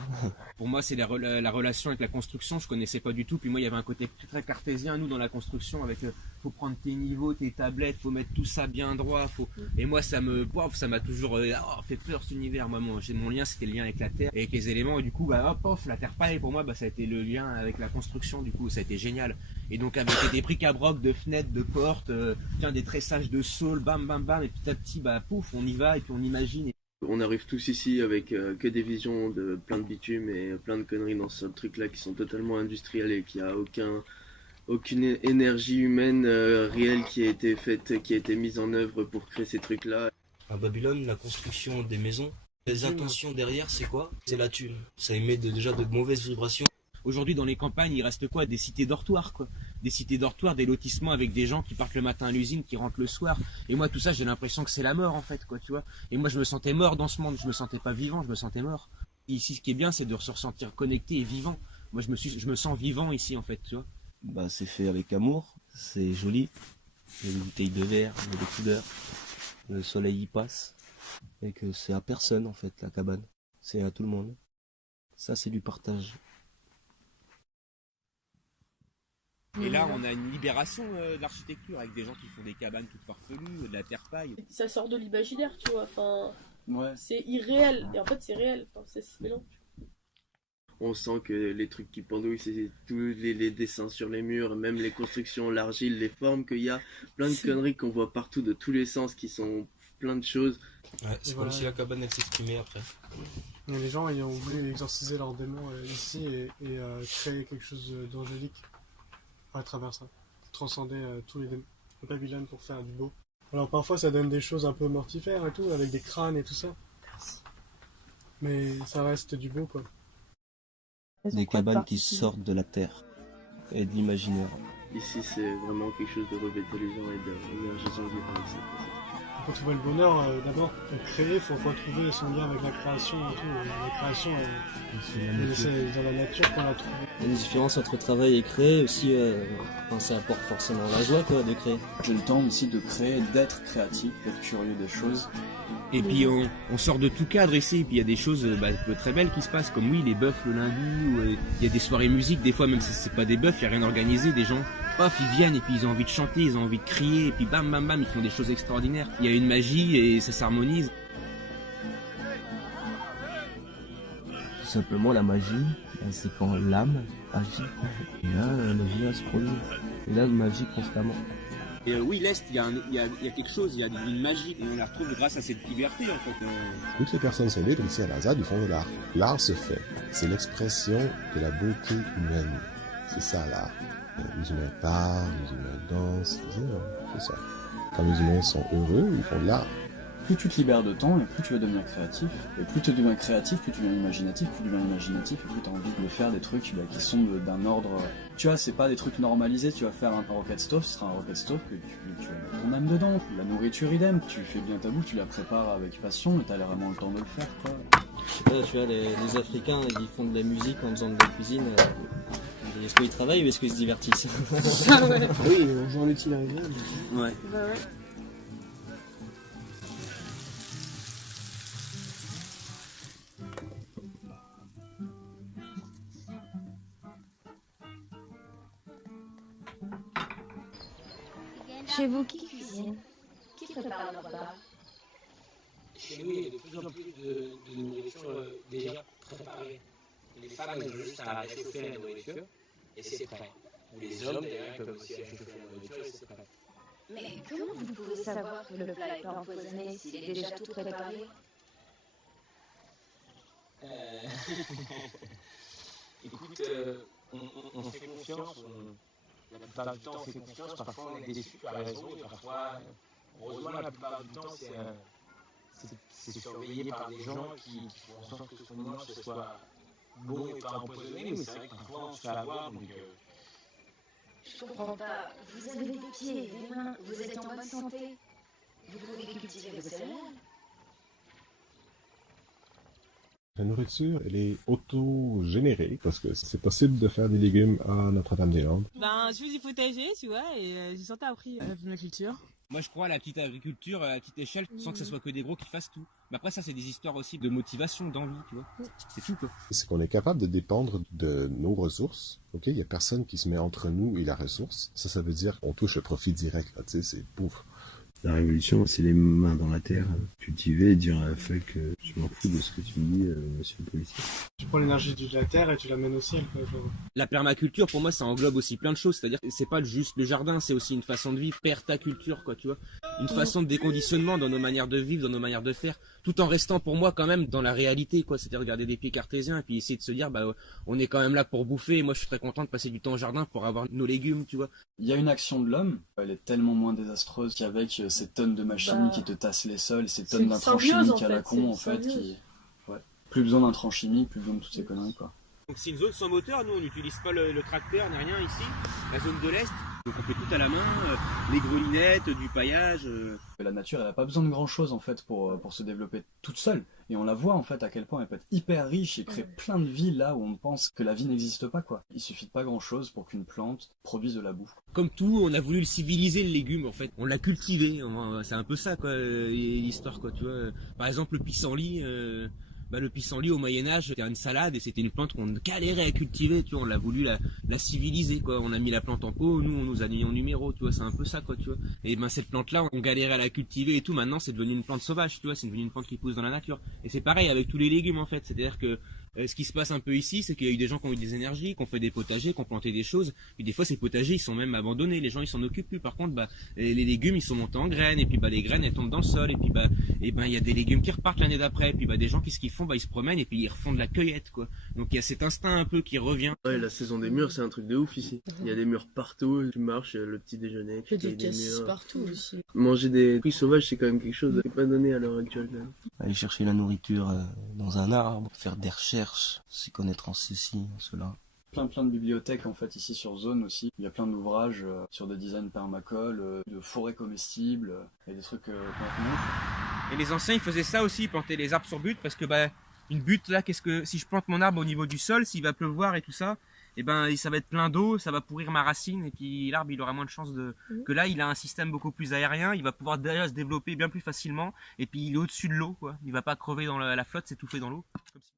Pour moi, c'est la relation avec la construction, je connaissais pas du tout. Puis moi, il y avait un côté très cartésien, nous, dans la construction, avec faut prendre tes niveaux, tes tablettes, faut mettre tout ça bien droit. Et moi, ça m'a toujours fait peur cet univers. Moi, mon lien, c'était le lien avec la terre, et avec les éléments. Et du coup, la terre pareil, pour moi, ça a été le lien avec la construction. Du coup, ça a été génial. Et donc, avec des bric-à-broc, de fenêtres, de portes, des tressages de saules, bam, et petit à petit, pouf, on y va, et puis on imagine. On arrive tous ici avec que des visions de plein de bitume et plein de conneries dans ce truc-là qui sont totalement industriels et qui a aucune énergie humaine réelle qui a été faite, qui a été mise en œuvre pour créer ces trucs-là. À Babylone, la construction des maisons, les intentions derrière, c'est quoi? C'est la thune. Ça émet déjà de mauvaises vibrations. Aujourd'hui, dans les campagnes, il reste quoi? Des cités dortoirs, quoi. Des cités dortoirs, des lotissements avec des gens qui partent le matin à l'usine, qui rentrent le soir. Et moi, tout ça, j'ai l'impression que c'est la mort, en fait, quoi, tu vois. Et moi, je me sentais mort dans ce monde. Je me sentais pas vivant, je me sentais mort. Et ici, ce qui est bien, c'est de se ressentir connecté et vivant. Moi, je me sens vivant ici, en fait, tu vois. C'est fait avec amour, c'est joli. Il y a des bouteilles de verre, il y a des couleurs. Le soleil y passe. Et que c'est à personne, en fait, la cabane. C'est à tout le monde. Ça, c'est du partage. Et là, on a une libération de l'architecture avec des gens qui font des cabanes toutes farfelues, de la terre paille. Ça sort de l'imaginaire, tu vois. Enfin, ouais. C'est irréel. Et en fait, c'est réel. Enfin, c'est ce mélange. On sent que les trucs qui pendouillent, c'est tous les dessins sur les murs, même les constructions, l'argile, les formes qu'il y a. Plein de conneries qu'on voit partout de tous les sens qui sont plein de choses. Ouais, c'est comme si la cabane elle s'exprimait après. Et les gens ils ont voulu exorciser leurs démons ici et créer quelque chose d'angélique à travers ça. Transcender tous les démons de Babylone pour faire du beau. Alors parfois ça donne des choses un peu mortifères et tout, avec des crânes et tout ça. Mais ça reste du beau quoi. Des cabanes qui sortent de la terre et de l'imaginaire. Ici c'est vraiment quelque chose de revêter les gens et d'énergiser avec ça. Pour trouver le bonheur, d'abord, pour créer, il faut retrouver son lien avec la création et tout. La création, c'est dans la nature qu'on la trouve. Il y a une différence entre travail et créer aussi, ça apporte forcément la joie quoi, de créer. J'ai le temps aussi de créer, d'être créatif, d'être curieux des choses. Et puis on sort de tout cadre ici, et puis il y a des choses très belles qui se passent, comme oui, les bœufs le lundi, ou il y a des soirées musique, des fois même si c'est pas des bœufs, il n'y a rien organisé, des gens, paf, ils viennent et puis ils ont envie de chanter, ils ont envie de crier, et puis bam bam bam, ils font des choses extraordinaires. Il y a une magie et ça s'harmonise. Tout simplement la magie, c'est quand l'âme agit. Et là, la magie elle se produit. Et là, la magie constamment. Et oui, l'Est, il y a quelque chose, il y a une magie, et on la retrouve grâce à cette liberté en fait. Toutes les personnes sont libres ici à la ZAD, ils font de l'art. L'art se fait. C'est l'expression de la beauté humaine. C'est ça l'art. Les humains parlent, les humains dansent, c'est ça. Quand les humains sont heureux, ils font de l'art. Plus tu te libères de temps, et plus tu vas devenir créatif. Et plus tu deviens créatif, plus tu deviens imaginatif, et plus tu as envie de faire des trucs qui sont d'un ordre... Tu vois, c'est pas des trucs normalisés, tu vas faire un rocket stove, ce sera un rocket stove que tu vas mettre ton âme dedans. La nourriture idem, tu fais bien ta bouffe, tu la prépares avec passion, et t'as vraiment le temps de le faire, quoi. Je sais pas, tu vois, les Africains, ils font de la musique en faisant de la cuisine. Est-ce qu'ils travaillent ou est-ce qu'ils se divertissent? Ah ouais. Oui, j'en ai-il arrivé. Ouais. Bah ouais. Chez vous, qui cuisine? Qui prépare le repas? Chez nous, il y a de plus en plus de nourriture déjà préparée. Les femmes, elles ont juste à réchauffer la nourriture et c'est prêt. Ou les hommes, d'ailleurs, ils peuvent aussi réchauffer la nourriture et c'est prêt. Mais comment vous pouvez savoir que le plat est pas empoisonné s'il est déjà tout préparé? Écoute, on fait confiance, la plupart du temps on fait confiance, parfois on est déçu, tu as raison, et parfois, heureusement la plupart du temps c'est surveillé par des gens qui font en sorte que ce qu'on mange ce soit bon et pas empoisonné, mais c'est vrai que parfois on se fait avoir, donc... Je comprends pas. Vous avez des pieds et des mains, vous êtes en bonne santé. Vous pouvez cultiver vos céréales. La nourriture, elle est auto-générée parce que c'est possible de faire des légumes à Notre-Dame-des-Landes. Ben, je fais du potager, tu vois, et j'ai surtout appris la permaculture. Moi, je crois à la petite agriculture, à la petite échelle, sans que ce soit que des gros qui fassent tout. Mais après, ça, c'est des histoires aussi de motivation, d'envie, tu vois. C'est tout, quoi. C'est qu'on est capable de dépendre de nos ressources. Ok, il y a personne qui se met entre nous et la ressource. Ça veut dire qu'on touche le profit direct, là, tu sais, c'est pouf. La révolution, c'est les mains dans la terre, cultiver et dire fuck, je m'en fous de ce que tu me dis, monsieur le policier. Tu prends l'énergie de la terre et tu l'amènes au ciel, quoi. Genre. La permaculture, pour moi, ça englobe aussi plein de choses. C'est-à-dire que c'est pas juste le jardin, c'est aussi une façon de vivre, permaculture, quoi, tu vois. Une façon de déconditionnement dans nos manières de vivre, dans nos manières de faire, tout en restant pour moi quand même dans la réalité, quoi. C'est-à-dire regarder des pieds cartésiens et puis essayer de se dire, bah, on est quand même là pour bouffer. Et moi, je suis très content de passer du temps au jardin pour avoir nos légumes, tu vois. Il y a une action de l'homme, elle est tellement moins désastreuse qu'avec ces tonnes de machines qui te tassent les sols, ces tonnes d'intrants chimiques à la con, en fait, qui... Ouais. Plus besoin d'intrants chimiques, plus besoin de toutes ces conneries, quoi. Donc c'est une zone sans moteur, nous on n'utilise pas le tracteur ni rien ici, la zone de l'Est, donc on fait tout à la main, les grelinettes, du paillage. La nature elle n'a pas besoin de grand chose en fait pour se développer toute seule, et on la voit en fait à quel point elle peut être hyper riche et créer plein de vies là où on pense que la vie n'existe pas, quoi. Il suffit de pas grand chose pour qu'une plante produise de la bouffe. Comme tout, on a voulu le civiliser le légume en fait, on l'a cultivé, c'est un peu ça quoi, l'histoire quoi, tu vois. Par exemple le pissenlit, le pissenlit au Moyen-Âge c'était une salade et c'était une plante qu'on galérait à cultiver, tu vois, on l'a voulu la civiliser quoi, on a mis la plante en pot, nous on nous a mis en numéro, tu vois, c'est un peu ça quoi, tu vois. Et ben cette plante là, on galérait à la cultiver et tout, maintenant c'est devenu une plante sauvage, tu vois, c'est devenu une plante qui pousse dans la nature. Et c'est pareil avec tous les légumes en fait, c'est-à-dire que ce qui se passe un peu ici, c'est qu'il y a eu des gens qui ont eu des énergies, qui ont fait des potagers, qui ont planté des choses, puis des fois ces potagers ils sont même abandonnés, les gens ils s'en occupent plus. Par contre, les légumes ils sont montés en graines, et puis les graines elles tombent dans le sol, et puis il y a des légumes qui repartent l'année d'après, et puis des gens ce qu'ils font, ils se promènent et puis ils refont de la cueillette quoi. Donc il y a cet instinct un peu qui revient. Ouais, la saison des mûres c'est un truc de ouf ici. Il y a des mûres partout, tu marches, le petit déjeuner, tu des cassis partout aussi. Manger des fruits sauvages c'est quand même quelque chose qui n'est pas donné à l'heure actuelle. Aller chercher la nourriture dans un arbre, faire des recherches, c'est connaître en ceci, en cela. Plein de bibliothèques en fait ici sur zone aussi. Il y a plein d'ouvrages sur des designs permacoles, de forêts comestibles et des trucs Et les anciens ils faisaient ça aussi, ils plantaient les arbres sur butte parce que une butte là, si je plante mon arbre au niveau du sol, s'il va pleuvoir et tout ça, ça va être plein d'eau, ça va pourrir ma racine et puis l'arbre il aura moins de chances que là il a un système beaucoup plus aérien, il va pouvoir déjà se développer bien plus facilement et puis il est au-dessus de l'eau quoi, il va pas crever dans la flotte, s'étouffer dans l'eau.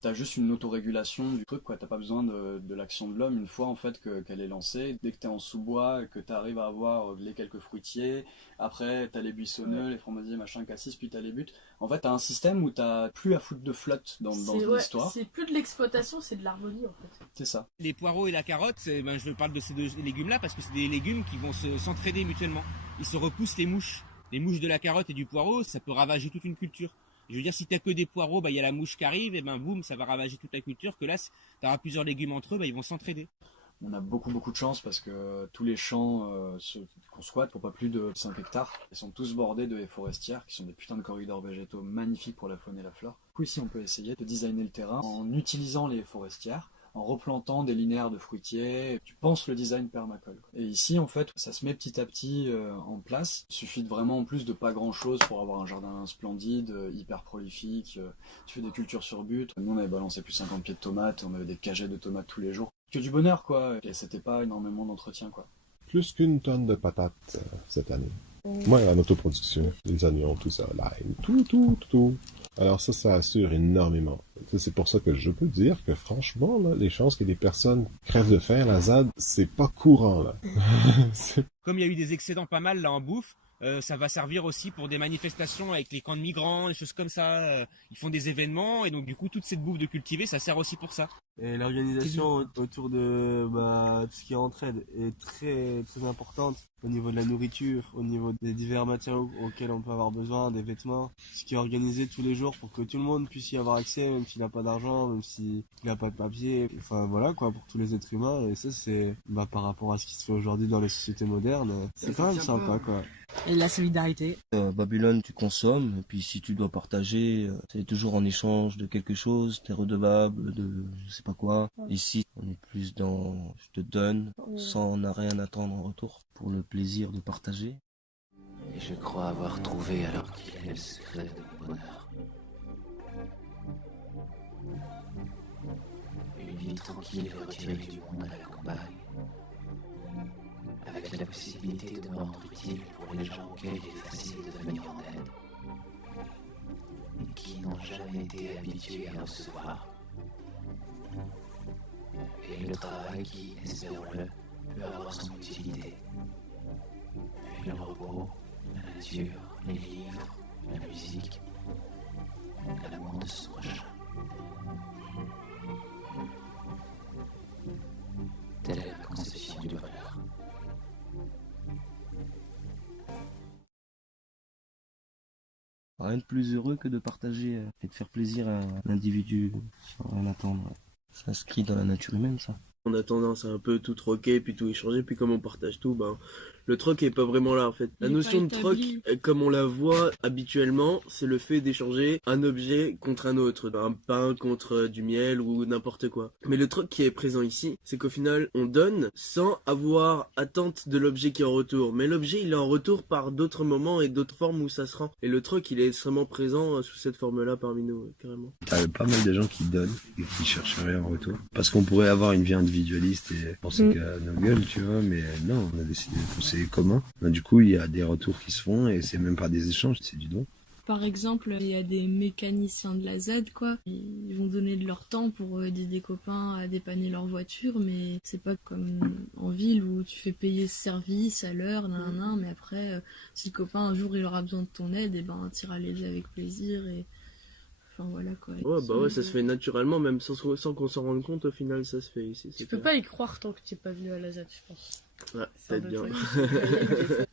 T'as juste une autorégulation du truc quoi, t'as pas besoin de l'action de l'homme une fois en fait qu'elle est lancée. Dès que t'es en sous-bois, que t'arrives à avoir les quelques fruitiers, après t'as les buissonneux, les framboisiers, machin, cassis, puis t'as les buttes. En fait t'as un système où t'as plus à foutre de flotte dans l'histoire. C'est plus de l'exploitation, c'est de l'harmonie en fait. C'est ça. Les poireaux et la carotte, je parle de ces deux légumes là parce que c'est des légumes qui vont s'entraider mutuellement. Ils se repoussent les mouches. Les mouches de la carotte et du poireau, ça peut ravager toute une culture. Je veux dire, si t'as que des poireaux, il y a la mouche qui arrive, et boum, ça va ravager toute la culture, que là, t'auras plusieurs légumes entre eux, ils vont s'entraider. On a beaucoup de chance parce que tous les champs qu'on squatte pour pas plus de 5 hectares, ils sont tous bordés de haies forestières, qui sont des putains de corridors végétaux magnifiques pour la faune et la flore. Du coup, ici, on peut essayer de designer le terrain en utilisant les haies forestières, en replantant des linéaires de fruitiers, tu penses le design permacole. Et ici, en fait, ça se met petit à petit en place. Il suffit vraiment en plus de pas grand-chose pour avoir un jardin splendide, hyper prolifique. Tu fais des cultures sur butte. Nous, on avait balancé plus 50 pieds de tomates, on avait des cagettes de tomates tous les jours. Que du bonheur, quoi. Et c'était pas énormément d'entretien, quoi. Plus qu'une tonne de patates cette année. Moi, en autoproduction, les oignons, tout ça, lime, tout. Alors ça assure énormément. C'est pour ça que je peux dire que franchement, là, les chances que des personnes crèvent de faim, la ZAD, c'est pas courant, là. Comme il y a eu des excédents pas mal là en bouffe, ça va servir aussi pour des manifestations avec les camps de migrants, des choses comme ça. Ils font des événements et donc du coup toute cette bouffe de cultiver, ça sert aussi pour ça. Et l'organisation autour de tout ce qui est entraide est très très importante au niveau de la nourriture, au niveau des divers matériaux auxquels on peut avoir besoin, des vêtements, ce qui est organisé tous les jours pour que tout le monde puisse y avoir accès, même s'il n'a pas d'argent, même s'il n'a pas de papier, enfin voilà quoi, pour tous les êtres humains. Et ça c'est par rapport à ce qui se fait aujourd'hui dans les sociétés modernes, c'est quand même sympa quoi. Et la solidarité. Babylone, tu consommes, et puis si tu dois partager, c'est toujours en échange de quelque chose, t'es redevable de je sais pas quoi. Ici, on est plus dans je te donne, sans ne rien attendre en retour, pour le plaisir de partager. Et je crois avoir trouvé alors qu'il est le secret de bonheur. Une vie tranquille et retirée du monde à la campagne, avec la possibilité de me rendre utile pour les gens auxquels il est facile de venir en aide, et qui n'ont jamais été habitués à recevoir. Et le travail qui, espérons-le, peut avoir son utilité. Puis le repos, la nature, les livres, la musique, l'amour de son prochain. Telle est ma conception du bonheur. Rien de plus heureux que de partager et de faire plaisir à un individu sans rien attendre. Ça s'inscrit dans la nature humaine, ça. On a tendance à un peu tout troquer, puis tout échanger, puis comme on partage tout, le troc est pas vraiment là en fait. La notion de troc, comme on la voit habituellement, c'est le fait d'échanger un objet contre un autre, un pain contre du miel ou n'importe quoi. Mais le troc qui est présent ici, c'est qu'au final, on donne sans avoir attente de l'objet qui est en retour. Mais l'objet, il est en retour par d'autres moments et d'autres formes où ça se rend. Et le troc, il est extrêmement présent sous cette forme-là parmi nous, carrément. T'as pas mal de gens qui donnent et qui cherchent rien en retour. Parce qu'on pourrait avoir une vie individualiste et penser qu'à nos gueules, tu vois, mais non, on a décidé de pousser commun. Du coup, il y a des retours qui se font et c'est même pas des échanges, c'est du don. Par exemple, il y a des mécaniciens de la Z, quoi. Ils vont donner de leur temps pour aider des copains à dépanner leur voiture, mais c'est pas comme en ville où tu fais payer ce service à l'heure, mais après, si le copain un jour il aura besoin de ton aide, et t'iras l'aider avec plaisir et... Enfin voilà quoi. Ouais, ça se fait naturellement, même sans qu'on s'en rende compte, au final, ça se fait ici. Tu peux pas y croire tant que t'es pas venu à la ZAD, je pense. Ouais, peut-être bien.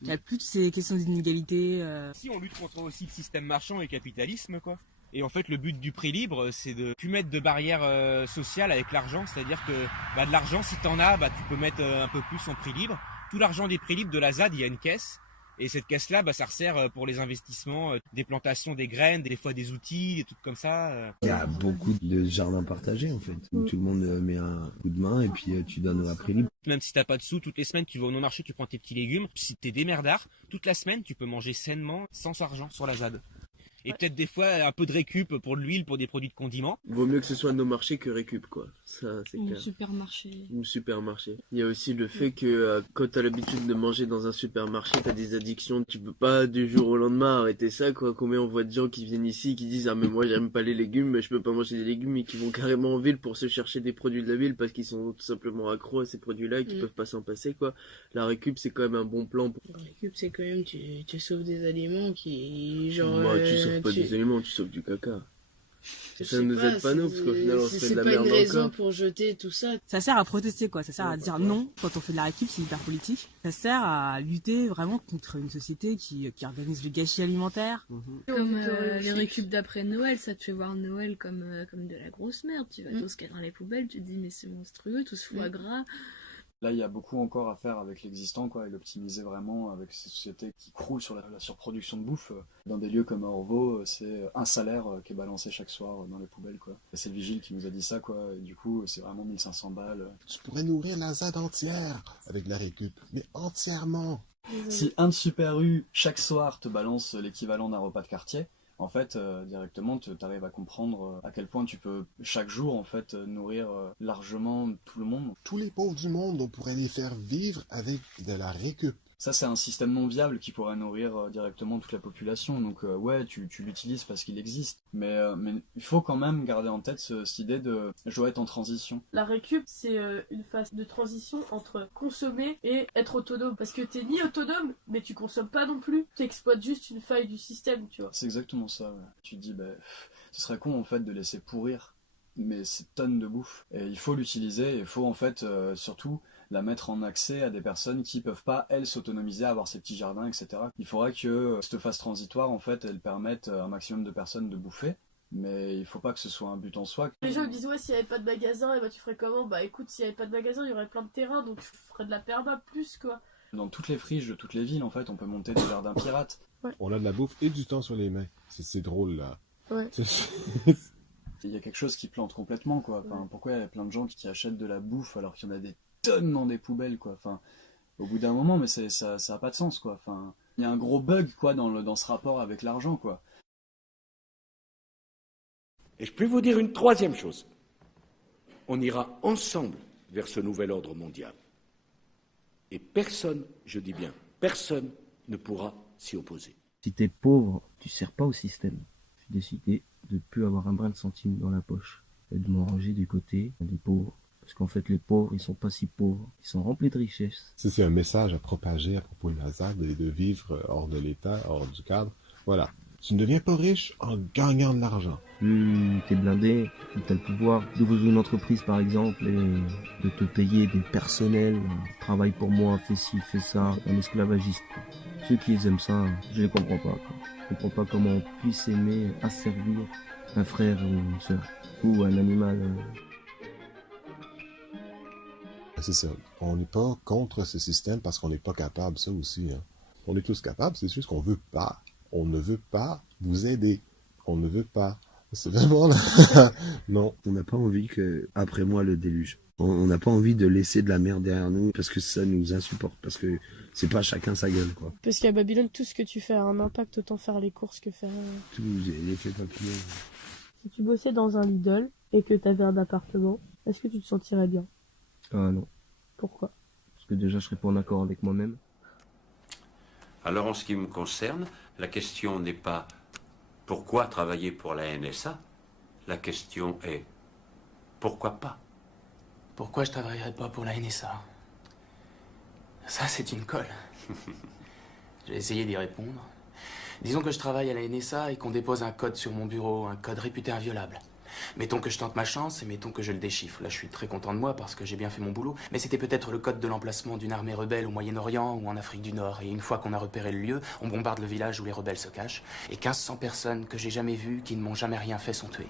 Il y a plus ces questions d'inégalité. Si on lutte contre aussi le système marchand et le capitalisme, quoi. Et en fait, le but du prix libre, c'est de plus mettre de barrières sociales avec l'argent. C'est-à-dire que de l'argent, si t'en as, tu peux mettre un peu plus en prix libre. Tout l'argent des prix libres de la ZAD, il y a une caisse. Et cette caisse-là, ça resert pour les investissements, des plantations, des graines, des fois des outils, des trucs comme ça. Il y a beaucoup de jardins partagés en fait, où tout le monde met un coup de main et puis tu donnes à prix libre. Même si t'as pas de sous, toutes les semaines tu vas au marché, tu prends tes petits légumes. Si t'es démerdard, toute la semaine tu peux manger sainement, sans argent, sur la ZAD. Et peut-être des fois un peu de récup pour de l'huile, pour des produits de condiments. Vaut mieux que ce soit nos marchés que récup, quoi. Ça, c'est clair. Ou supermarché. Il y a aussi le fait que quand t'as l'habitude de manger dans un supermarché, t'as des addictions. Tu peux pas du jour au lendemain arrêter ça, quoi. Combien on voit de gens qui viennent ici, qui disent « Ah mais moi j'aime pas les légumes, mais je peux pas manger des légumes » et qui vont carrément en ville pour se chercher des produits de la ville parce qu'ils sont tout simplement accros à ces produits-là et qu'ils peuvent pas s'en passer, quoi. La récup, c'est quand même un bon plan. La récup, c'est quand même, tu sauves des aliments qui, genre... tu sauves pas des aliments, tu sauves du caca. Et ça ne nous aide pas nous, parce qu'au final on se fait de la merde encore. C'est pas une raison pour jeter tout ça. Ça sert à protester, quoi. Ça sert à dire non quand on fait de la récup, c'est hyper politique. Ça sert à lutter vraiment contre une société qui organise le gâchis alimentaire. Comme les récup d'après Noël, ça te fait voir Noël comme de la grosse merde. Tu vas tout ce qu'il y a dans les poubelles, tu te dis mais c'est monstrueux, tout ce foie gras. Là, il y a beaucoup encore à faire avec l'existant, quoi, et l'optimiser vraiment avec ces sociétés qui croulent sur la surproduction de bouffe. Dans des lieux comme Orvaux, c'est un salaire qui est balancé chaque soir dans les poubelles, quoi. Et c'est le vigile qui nous a dit ça, quoi, et du coup, c'est vraiment 1500 balles. Tu pourrais nourrir la ZAD entière avec la récup, mais entièrement. Si un de Super U, chaque soir, te balance l'équivalent d'un repas de quartier, en fait, directement, tu arrives à comprendre à quel point tu peux, chaque jour, en fait, nourrir largement tout le monde. Tous les pauvres du monde, on pourrait les faire vivre avec de la récup. Ça, c'est un système non viable qui pourrait nourrir directement toute la population. Donc ouais, tu l'utilises parce qu'il existe. Mais il faut quand même garder en tête cette idée de je dois être en transition. La récup, c'est une phase de transition entre consommer et être autonome. Parce que t'es ni autonome, mais tu consommes pas non plus. Tu exploites juste une faille du système, tu vois. C'est exactement ça, ouais. Tu te dis, ce serait con en fait de laisser pourrir mais ces tonnes de bouffe. Et il faut l'utiliser, il faut en fait surtout la mettre en accès à des personnes qui peuvent pas, elles, s'autonomiser, avoir ces petits jardins, etc. Il faudrait que cette phase transitoire, en fait, elle permette à un maximum de personnes de bouffer, mais il faut pas que ce soit un but en soi. Les gens me disent, ouais, s'il y avait pas de magasin, et bah tu ferais comment? Bah écoute, s'il y avait pas de magasin, il y aurait plein de terrains, donc je ferais de la perma plus, quoi. Dans toutes les friches de toutes les villes, en fait, on peut monter des jardins pirates. Ouais. On a de la bouffe et du temps sur les mains. C'est drôle, là. Ouais. Il y a quelque chose qui plante complètement, quoi. Enfin, pourquoi il y a plein de gens qui achètent de la bouffe alors qu'il y en a des tonnes dans des poubelles, quoi. Enfin, au bout d'un moment, mais ça a pas de sens, quoi. Enfin, il y a un gros bug, quoi, dans ce rapport avec l'argent, quoi. Et je peux vous dire une troisième chose. On ira ensemble vers ce nouvel ordre mondial. Et personne, je dis bien, personne ne pourra s'y opposer. Si t'es pauvre, tu sers pas au système. J'ai décidé de plus avoir un brin de centime dans la poche et de m'en ranger du côté des pauvres. Parce qu'en fait, les pauvres, ils sont pas si pauvres. Ils sont remplis de richesses. C'est un message à propager à propos de la ZAD et de vivre hors de l'État, hors du cadre. Voilà. Tu ne deviens pas riche en gagnant de l'argent. Plus t'es blindé, plus t'as le pouvoir d'ouvrir une entreprise par exemple et de te payer des personnels, travaille pour moi, fais ci, fais ça, un esclavagiste. Ceux qui aiment ça, je les comprends pas. Je comprends pas comment on puisse aimer asservir un frère ou une sœur ou un animal. C'est ça. On n'est pas contre ce système parce qu'on n'est pas capable, ça aussi. Hein. On est tous capables, c'est juste qu'on veut pas. On ne veut pas vous aider. On ne veut pas. C'est vraiment là. Non. On n'a pas envie que, après moi, le déluge. On n'a pas envie de laisser de la merde derrière nous parce que ça nous insupporte. Parce que c'est pas chacun sa gueule, quoi. Parce qu'à Babylone, tout ce que tu fais a un impact, autant faire les courses que faire. Tout l'effet papillon. Si tu bossais dans un Lidl et que t'avais un appartement, est-ce que tu te sentirais bien? Ah non. Pourquoi? Parce que déjà, je serais pas en accord avec moi-même. Alors en ce qui me concerne, la question n'est pas pourquoi travailler pour la NSA, la question est pourquoi pas? Pourquoi je travaillerais pas pour la NSA? Ça, c'est une colle. J'ai essayé d'y répondre. Disons que je travaille à la NSA et qu'on dépose un code sur mon bureau, un code réputé inviolable. Mettons que je tente ma chance et mettons que je le déchiffre. Là, je suis très content de moi parce que j'ai bien fait mon boulot. Mais c'était peut-être le code de l'emplacement d'une armée rebelle au Moyen-Orient ou en Afrique du Nord. Et une fois qu'on a repéré le lieu, on bombarde le village où les rebelles se cachent. Et 1500 personnes que j'ai jamais vues, qui ne m'ont jamais rien fait, sont tuées.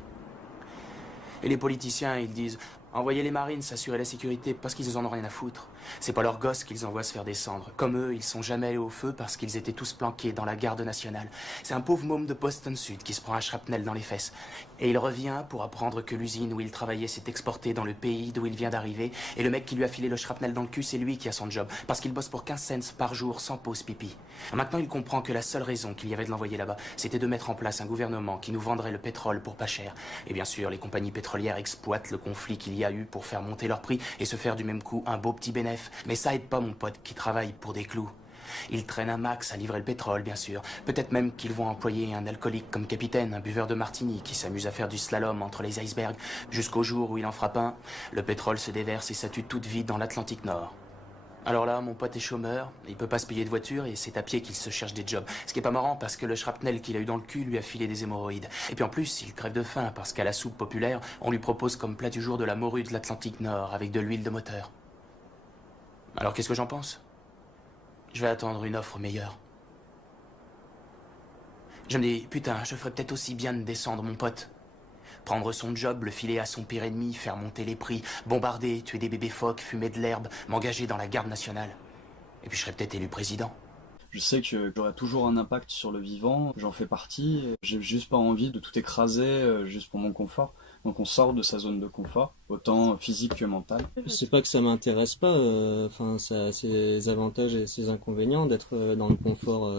Et les politiciens, ils disent... Envoyer les marines s'assurer la sécurité parce qu'ils en ont rien à foutre. C'est pas leurs gosses qu'ils envoient se faire descendre. Comme eux, ils sont jamais allés au feu parce qu'ils étaient tous planqués dans la garde nationale. C'est un pauvre môme de Boston Sud qui se prend un shrapnel dans les fesses. Et il revient pour apprendre que l'usine où il travaillait s'est exportée dans le pays d'où il vient d'arriver. Et le mec qui lui a filé le shrapnel dans le cul, c'est lui qui a son job. Parce qu'il bosse pour 15 cents par jour sans pause pipi. Maintenant, il comprend que la seule raison qu'il y avait de l'envoyer là-bas, c'était de mettre en place un gouvernement qui nous vendrait le pétrole pour pas cher. Et bien sûr, les compagnies pétrolières exploitent le conflit qu'il y a eu pour faire monter leur prix et se faire du même coup un beau petit bénéf. Mais ça aide pas mon pote qui travaille pour des clous. Ils traînent un max à livrer le pétrole, bien sûr. Peut-être même qu'ils vont employer un alcoolique comme capitaine, un buveur de martini qui s'amuse à faire du slalom entre les icebergs. Jusqu'au jour où il en frappe un, le pétrole se déverse et ça tue toute vie dans l'Atlantique Nord. Alors là, mon pote est chômeur, il peut pas se payer de voiture et c'est à pied qu'il se cherche des jobs. Ce qui est pas marrant parce que le shrapnel qu'il a eu dans le cul lui a filé des hémorroïdes. Et puis en plus, il crève de faim parce qu'à la soupe populaire, on lui propose comme plat du jour de la morue de l'Atlantique Nord avec de l'huile de moteur. Alors qu'est-ce que j'en pense? Je vais attendre une offre meilleure. Je me dis, putain, je ferais peut-être aussi bien de descendre mon pote. Prendre son job, le filer à son pire ennemi, faire monter les prix, bombarder, tuer des bébés phoques, fumer de l'herbe, m'engager dans la garde nationale. Et puis je serais peut-être élu président. Je sais que j'aurai toujours un impact sur le vivant, j'en fais partie, j'ai juste pas envie de tout écraser juste pour mon confort. Donc on sort de sa zone de confort, autant physique que mental. C'est pas que ça m'intéresse pas, ça a ses avantages et ses inconvénients d'être dans le confort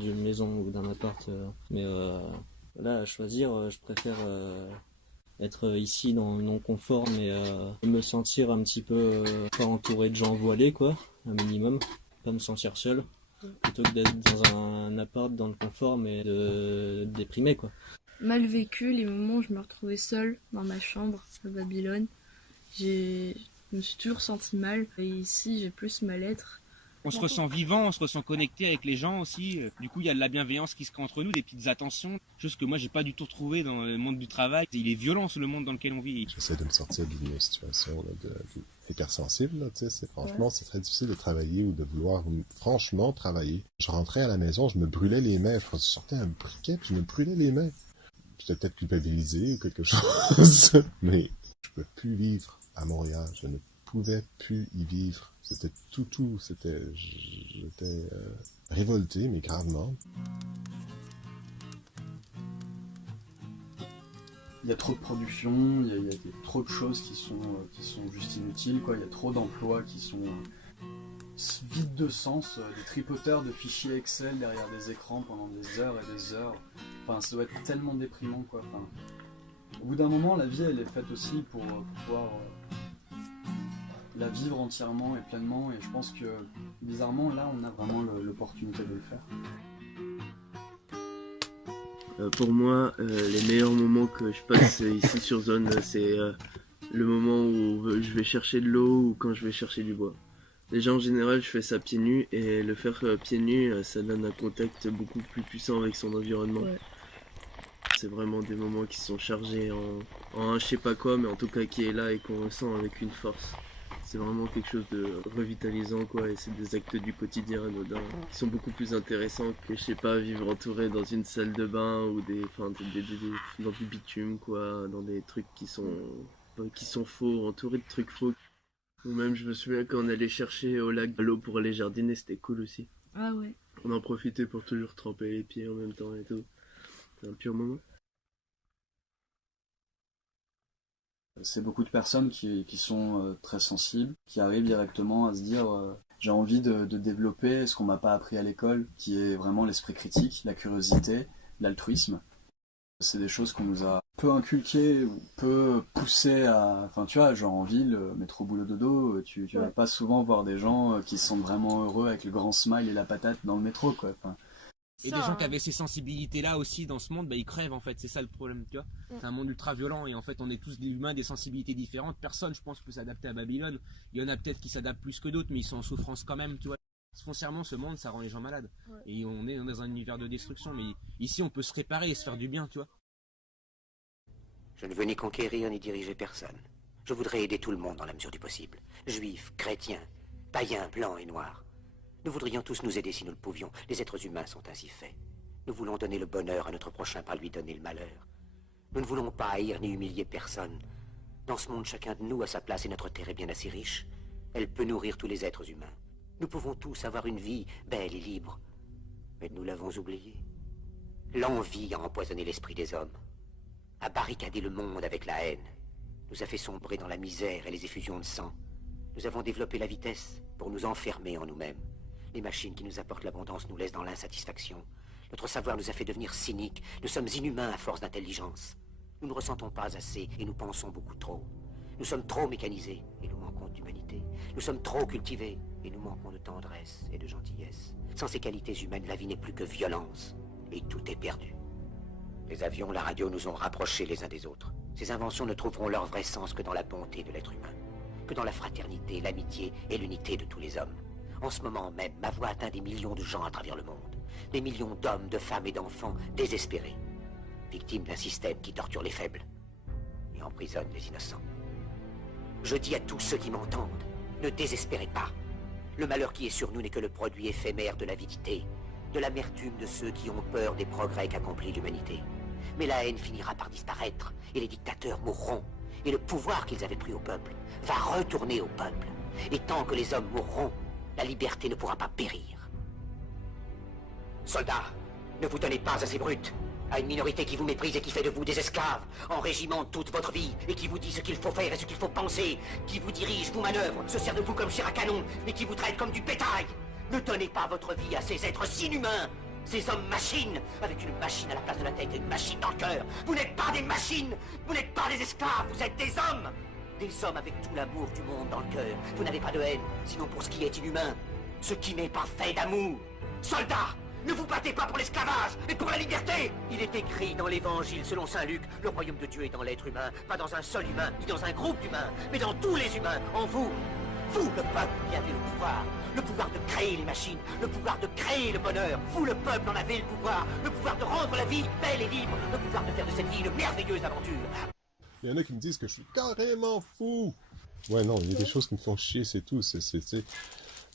d'une maison ou d'un appart. Mais là, à choisir, je préfère être ici dans le non-confort, mais me sentir un petit peu pas entouré de gens voilés, quoi, un minimum, pas me sentir seul. plutôt que d'être dans un appart, dans le confort, mais de déprimer, quoi. Mal vécu, les moments où je me retrouvais seule dans ma chambre à Babylone. Je me suis toujours sentie mal. Et ici, j'ai plus mal-être. On se ressent vivant, on se ressent connecté avec les gens aussi. Du coup, il y a de la bienveillance qui se crée entre nous, des petites attentions. Chose que moi, j'ai pas du tout retrouvé dans le monde du travail. Il est violent, le monde dans lequel on vit. J'essaie de me sortir d'une situation là, hypersensible. Là, tu sais, franchement, c'est très difficile de travailler ou de vouloir franchement travailler. Je rentrais à la maison, je me brûlais les mains. Je sortais un briquet, puis je me brûlais les mains. J'étais peut-être culpabilisé ou quelque chose, mais je peux plus vivre à Montréal. Je ne pouvais plus y vivre. C'était tout. J'étais révolté, mais gravement. Il y a trop de production, il y a trop de choses qui sont juste inutiles, quoi. Il y a trop d'emplois qui sont vides de sens, des tripoteurs de fichiers Excel derrière des écrans pendant des heures et des heures. Enfin, ça doit être tellement déprimant, quoi. Enfin, au bout d'un moment, la vie, elle est faite aussi pour pouvoir la vivre entièrement et pleinement, et je pense que, bizarrement, là, on a vraiment l'opportunité de le faire. Pour moi, les meilleurs moments que je passe ici sur Zone, c'est le moment où je vais chercher de l'eau ou quand je vais chercher du bois. Déjà, en général, je fais ça pieds nus, et le faire pieds nus, ça donne un contact beaucoup plus puissant avec son environnement. Ouais. C'est vraiment des moments qui sont chargés en un je sais pas quoi, mais en tout cas qui est là et qu'on ressent avec une force. C'est vraiment quelque chose de revitalisant, quoi, et c'est des actes du quotidien anodins qui sont beaucoup plus intéressants que, je sais pas, vivre entouré dans une salle de bain ou dans du bitume, quoi, dans des trucs qui sont faux, entouré de trucs faux. Ou même, je me souviens quand on allait chercher au lac de l'eau pour aller jardiner, c'était cool aussi. Ah ouais. On en profitait pour toujours tremper les pieds en même temps et tout. C'est un pur moment. C'est beaucoup de personnes qui sont très sensibles, qui arrivent directement à se dire j'ai envie de développer ce qu'on m'a pas appris à l'école, qui est vraiment l'esprit critique, la curiosité, l'altruisme. C'est des choses qu'on nous a peu inculquées ou peu poussées à... Enfin, tu vois, genre en ville, métro boulot dodo, tu vas pas souvent voir des gens qui se sentent vraiment heureux avec le grand smile et la patate dans le métro, quoi. Enfin, et des gens qui avaient ces sensibilités-là aussi dans ce monde, ils crèvent en fait, c'est ça le problème, tu vois. C'est un monde ultra violent et en fait on est tous des humains, des sensibilités différentes. Personne, je pense, peut s'adapter à Babylone. Il y en a peut-être qui s'adaptent plus que d'autres, mais ils sont en souffrance quand même, tu vois. Foncièrement, ce monde, ça rend les gens malades. Ouais. Et on est dans un univers de destruction, mais ici on peut se réparer et se faire du bien, tu vois. Je ne veux ni conquérir ni diriger personne. Je voudrais aider tout le monde dans la mesure du possible. Juifs, chrétiens, païens, blancs et noirs. Nous voudrions tous nous aider si nous le pouvions. Les êtres humains sont ainsi faits. Nous voulons donner le bonheur à notre prochain par lui donner le malheur. Nous ne voulons pas haïr ni humilier personne. Dans ce monde, chacun de nous a sa place et notre terre est bien assez riche. Elle peut nourrir tous les êtres humains. Nous pouvons tous avoir une vie belle et libre. Mais nous l'avons oublié. L'envie a empoisonné l'esprit des hommes, a barricadé le monde avec la haine, nous a fait sombrer dans la misère et les effusions de sang. Nous avons développé la vitesse pour nous enfermer en nous-mêmes. Les machines qui nous apportent l'abondance nous laissent dans l'insatisfaction. Notre savoir nous a fait devenir cyniques. Nous sommes inhumains à force d'intelligence. Nous ne ressentons pas assez et nous pensons beaucoup trop. Nous sommes trop mécanisés et nous manquons d'humanité. Nous sommes trop cultivés et nous manquons de tendresse et de gentillesse. Sans ces qualités humaines, la vie n'est plus que violence et tout est perdu. Les avions, la radio nous ont rapprochés les uns des autres. Ces inventions ne trouveront leur vrai sens que dans la bonté de l'être humain, que dans la fraternité, l'amitié et l'unité de tous les hommes. En ce moment même, ma voix atteint des millions de gens à travers le monde. Des millions d'hommes, de femmes et d'enfants désespérés, victimes d'un système qui torture les faibles et emprisonne les innocents. Je dis à tous ceux qui m'entendent, ne désespérez pas. Le malheur qui est sur nous n'est que le produit éphémère de l'avidité, de l'amertume de ceux qui ont peur des progrès qu'accomplit l'humanité. Mais la haine finira par disparaître et les dictateurs mourront. Et le pouvoir qu'ils avaient pris au peuple va retourner au peuple. Et tant que les hommes mourront, la liberté ne pourra pas périr. Soldats, ne vous donnez pas à ces brutes, à une minorité qui vous méprise et qui fait de vous des esclaves, en régiment toute votre vie, et qui vous dit ce qu'il faut faire et ce qu'il faut penser, qui vous dirige, vous manœuvre, se sert de vous comme chair à canon, mais qui vous traite comme du bétail. Ne donnez pas votre vie à ces êtres inhumains, ces hommes-machines, avec une machine à la place de la tête et une machine dans le cœur. Vous n'êtes pas des machines, vous n'êtes pas des esclaves, vous êtes des hommes. Des hommes avec tout l'amour du monde dans le cœur. Vous n'avez pas de haine, sinon pour ce qui est inhumain. Ce qui n'est pas fait d'amour. Soldats, ne vous battez pas pour l'esclavage, mais pour la liberté. Il est écrit dans l'évangile selon saint Luc, le royaume de Dieu est dans l'être humain, pas dans un seul humain, ni dans un groupe d'humains, mais dans tous les humains, en vous. Vous, le peuple, qui avez le pouvoir de créer les machines, le pouvoir de créer le bonheur. Vous, le peuple, en avez le pouvoir de rendre la vie belle et libre, le pouvoir de faire de cette vie une merveilleuse aventure. Il y en a qui me disent que je suis carrément fou. Ouais, non, il y a des choses qui me font chier, c'est tout.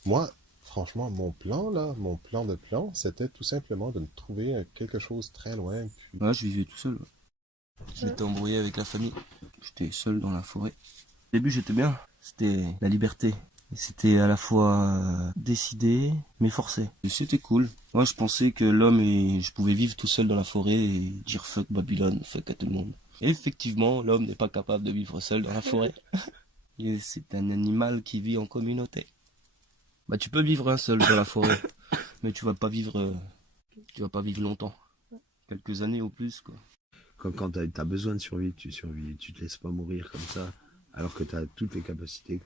Moi, franchement, mon plan de plan, c'était tout simplement de me trouver quelque chose très loin. Puis... Ouais, je vivais tout seul. Je m'étais embrouillé avec la famille. J'étais seul dans la forêt. Au début, j'étais bien. C'était la liberté. C'était à la fois décidé, mais forcé. Et c'était cool. Moi, je pensais que je pouvais vivre tout seul dans la forêt et dire fuck Babylone, fuck à tout le monde. Et effectivement, l'homme n'est pas capable de vivre seul dans la forêt. Et c'est un animal qui vit en communauté. Bah, tu peux vivre seul dans la forêt, mais tu vas pas vivre longtemps. Quelques années au plus, quoi. Quand t'as besoin de survivre, tu survis. Tu te laisses pas mourir comme ça, alors que t'as toutes les capacités.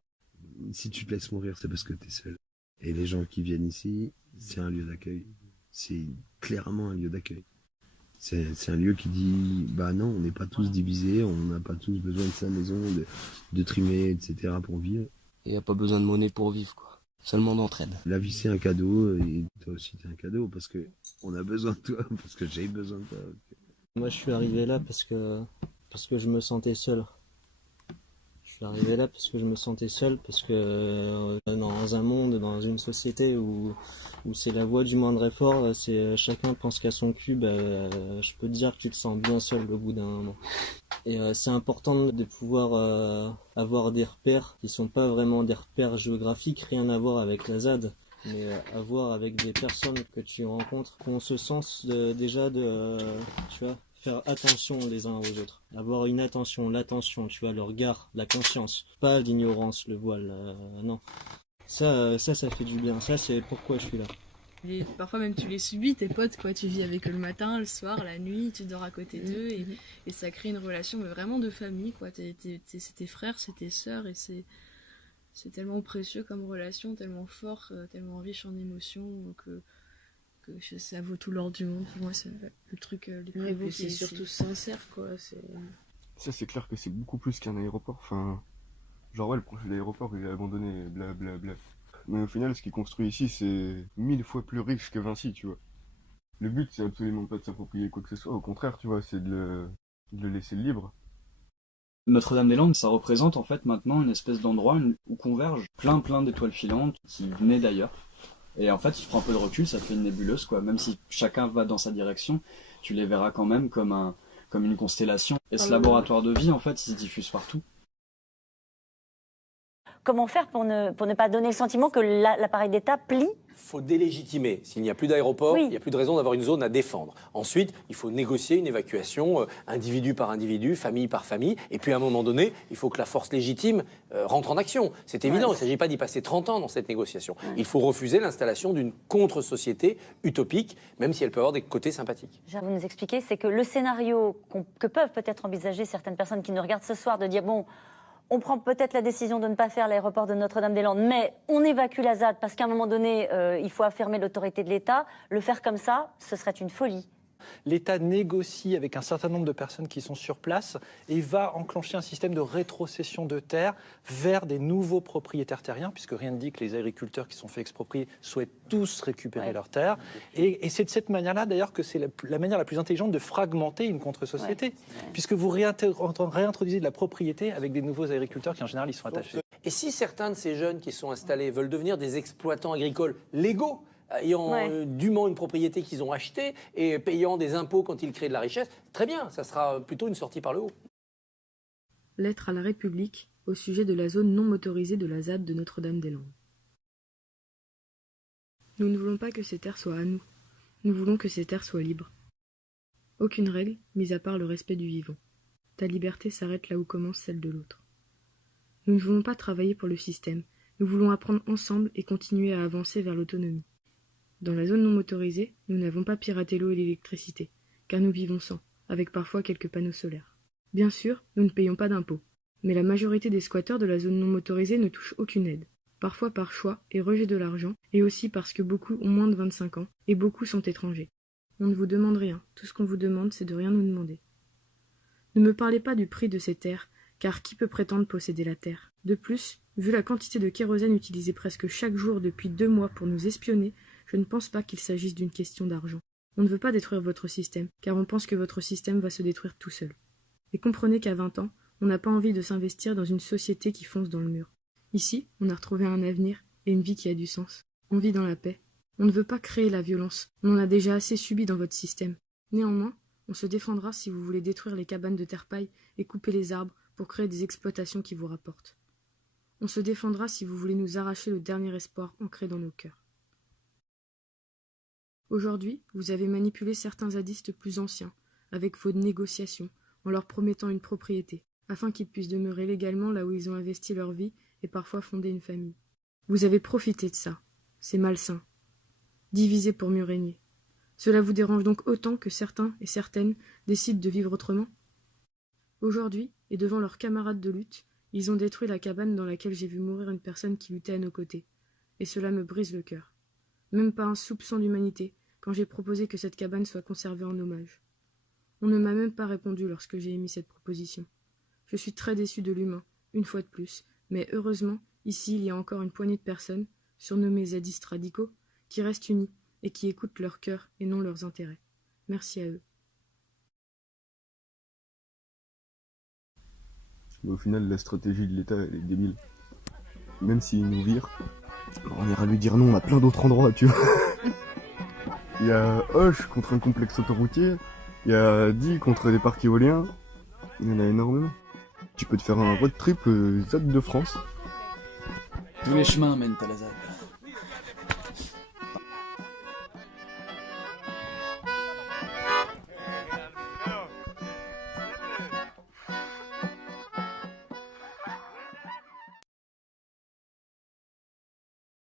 Si tu te laisses mourir, c'est parce que t'es seul. Et les gens qui viennent ici, c'est un lieu d'accueil. C'est clairement un lieu d'accueil. C'est un lieu qui dit, bah non, on n'est pas tous divisés, on n'a pas tous besoin de sa maison, de trimer, etc. pour vivre. Et y a pas besoin de monnaie pour vivre, quoi. Seulement d'entraide. La vie, c'est un cadeau, et toi aussi, t'es un cadeau, parce que on a besoin de toi, parce que j'ai besoin de toi. Moi, je suis arrivé là parce que je me sentais seul. Je suis arrivé là parce que je me sentais seul, parce que dans un monde, dans une société où c'est la voix du moindre effort, c'est chacun pense qu'à son cul, je peux te dire que tu te sens bien seul au bout d'un moment. Et c'est important de pouvoir avoir des repères qui sont pas vraiment des repères géographiques, rien à voir avec la ZAD, mais à voir avec des personnes que tu rencontres, qui ont ce sens déjà de, tu vois, faire attention les uns aux autres, avoir une attention, l'attention, tu vois, le regard, la conscience, pas l'ignorance, le voile, non. Ça fait du bien, ça c'est pourquoi je suis là. Et parfois même tu les subis, tes potes, quoi, tu vis avec eux le matin, le soir, la nuit, tu dors à côté d'eux et ça crée une relation mais vraiment de famille, quoi. C'est tes frères, c'est tes sœurs et c'est tellement précieux comme relation, tellement fort, tellement riche en émotions que ça vaut tout l'or du monde. Pour moi, c'est le truc le plus beau. C'est surtout sincère, quoi. Ça, c'est clair que c'est beaucoup plus qu'un aéroport. Enfin, genre, ouais, le projet d'aéroport, il est abandonné, blablabla. Mais au final, ce qui est construit ici, c'est 1000 fois plus riche que Vinci, tu vois. Le but, c'est absolument pas de s'approprier quoi que ce soit. Au contraire, tu vois, c'est de le laisser libre. Notre-Dame-des-Landes, ça représente en fait maintenant une espèce d'endroit où convergent plein d'étoiles filantes qui venaient d'ailleurs. Et en fait, si tu prends un peu de recul, ça fait une nébuleuse, quoi. Même si chacun va dans sa direction, tu les verras quand même comme une constellation. Et ce laboratoire de vie, en fait, il se diffuse partout. Comment faire pour ne pas donner le sentiment que l'appareil d'État plie ? Il faut délégitimer. S'il n'y a plus d'aéroport, il n'y a plus de raison d'avoir une zone à défendre. Ensuite, il faut négocier une évacuation individu par individu, famille par famille. Et puis à un moment donné, il faut que la force légitime rentre en action. C'est évident, il ne s'agit pas d'y passer 30 ans dans cette négociation. Il faut refuser l'installation d'une contre-société utopique, même si elle peut avoir des côtés sympathiques. Vous nous expliquez, c'est que le scénario que peuvent peut-être envisager certaines personnes qui nous regardent ce soir, de dire bon, on prend peut-être la décision de ne pas faire l'aéroport de Notre-Dame-des-Landes, mais on évacue la ZAD parce qu'à un moment donné, il faut affirmer l'autorité de l'État. Le faire comme ça, ce serait une folie. L'État négocie avec un certain nombre de personnes qui sont sur place et va enclencher un système de rétrocession de terres vers des nouveaux propriétaires terriens, puisque rien ne dit que les agriculteurs qui sont fait exproprier souhaitent tous récupérer leurs terres. Et c'est de cette manière-là, d'ailleurs, que c'est la manière la plus intelligente de fragmenter une contre-société, puisque vous réintroduisez de la propriété avec des nouveaux agriculteurs qui, en général, y sont attachés. Et si certains de ces jeunes qui sont installés veulent devenir des exploitants agricoles légaux, ayant dûment une propriété qu'ils ont achetée et payant des impôts quand ils créent de la richesse, très bien, ça sera plutôt une sortie par le haut. Lettre à la République au sujet de la zone non motorisée de la ZAD de Notre-Dame-des-Landes. Nous ne voulons pas que ces terres soient à nous. Nous voulons que ces terres soient libres. Aucune règle, mis à part le respect du vivant. Ta liberté s'arrête là où commence celle de l'autre. Nous ne voulons pas travailler pour le système. Nous voulons apprendre ensemble et continuer à avancer vers l'autonomie. Dans la zone non motorisée, nous n'avons pas piraté l'eau et l'électricité, car nous vivons sans, avec parfois quelques panneaux solaires. Bien sûr, nous ne payons pas d'impôts, mais la majorité des squatteurs de la zone non motorisée ne touchent aucune aide. parfois par choix et rejet de l'argent, et aussi parce que beaucoup ont moins de 25 ans, et beaucoup sont étrangers. On ne vous demande rien, tout ce qu'on vous demande c'est de rien nous demander. Ne me parlez pas du prix de ces terres, car qui peut prétendre posséder la terre? De plus, vu la quantité de kérosène utilisée presque chaque jour depuis 2 mois pour nous espionner, je ne pense pas qu'il s'agisse d'une question d'argent. On ne veut pas détruire votre système, car on pense que votre système va se détruire tout seul. Et comprenez qu'à 20 ans, on n'a pas envie de s'investir dans une société qui fonce dans le mur. Ici, on a retrouvé un avenir et une vie qui a du sens. On vit dans la paix. On ne veut pas créer la violence, on en a déjà assez subi dans votre système. Néanmoins, on se défendra si vous voulez détruire les cabanes de terre-paille et couper les arbres pour créer des exploitations qui vous rapportent. On se défendra si vous voulez nous arracher le dernier espoir ancré dans nos cœurs. Aujourd'hui, vous avez manipulé certains zadistes plus anciens, avec vos négociations, en leur promettant une propriété, afin qu'ils puissent demeurer légalement là où ils ont investi leur vie et parfois fonder une famille. Vous avez profité de ça. C'est malsain. Diviser pour mieux régner. Cela vous dérange donc autant que certains et certaines décident de vivre autrement? Aujourd'hui, et devant leurs camarades de lutte, ils ont détruit la cabane dans laquelle j'ai vu mourir une personne qui luttait à nos côtés. Et cela me brise le cœur. Même pas un soupçon d'humanité quand j'ai proposé que cette cabane soit conservée en hommage. On ne m'a même pas répondu lorsque j'ai émis cette proposition. Je suis très déçu de l'humain, une fois de plus, mais heureusement, ici il y a encore une poignée de personnes, surnommées zadistes radicaux, qui restent unis et qui écoutent leur cœur et non leurs intérêts. Merci à eux. Mais au final, la stratégie de l'État, elle est débile. Même s'il nous vire, on ira lui dire non à plein d'autres endroits, tu vois. Il y a Hoche contre un complexe autoroutier, il y a Die contre des parcs éoliens, il y en a énormément. Tu peux te faire un road trip ZAD de France. Tous les chemins mènent à la ZAD.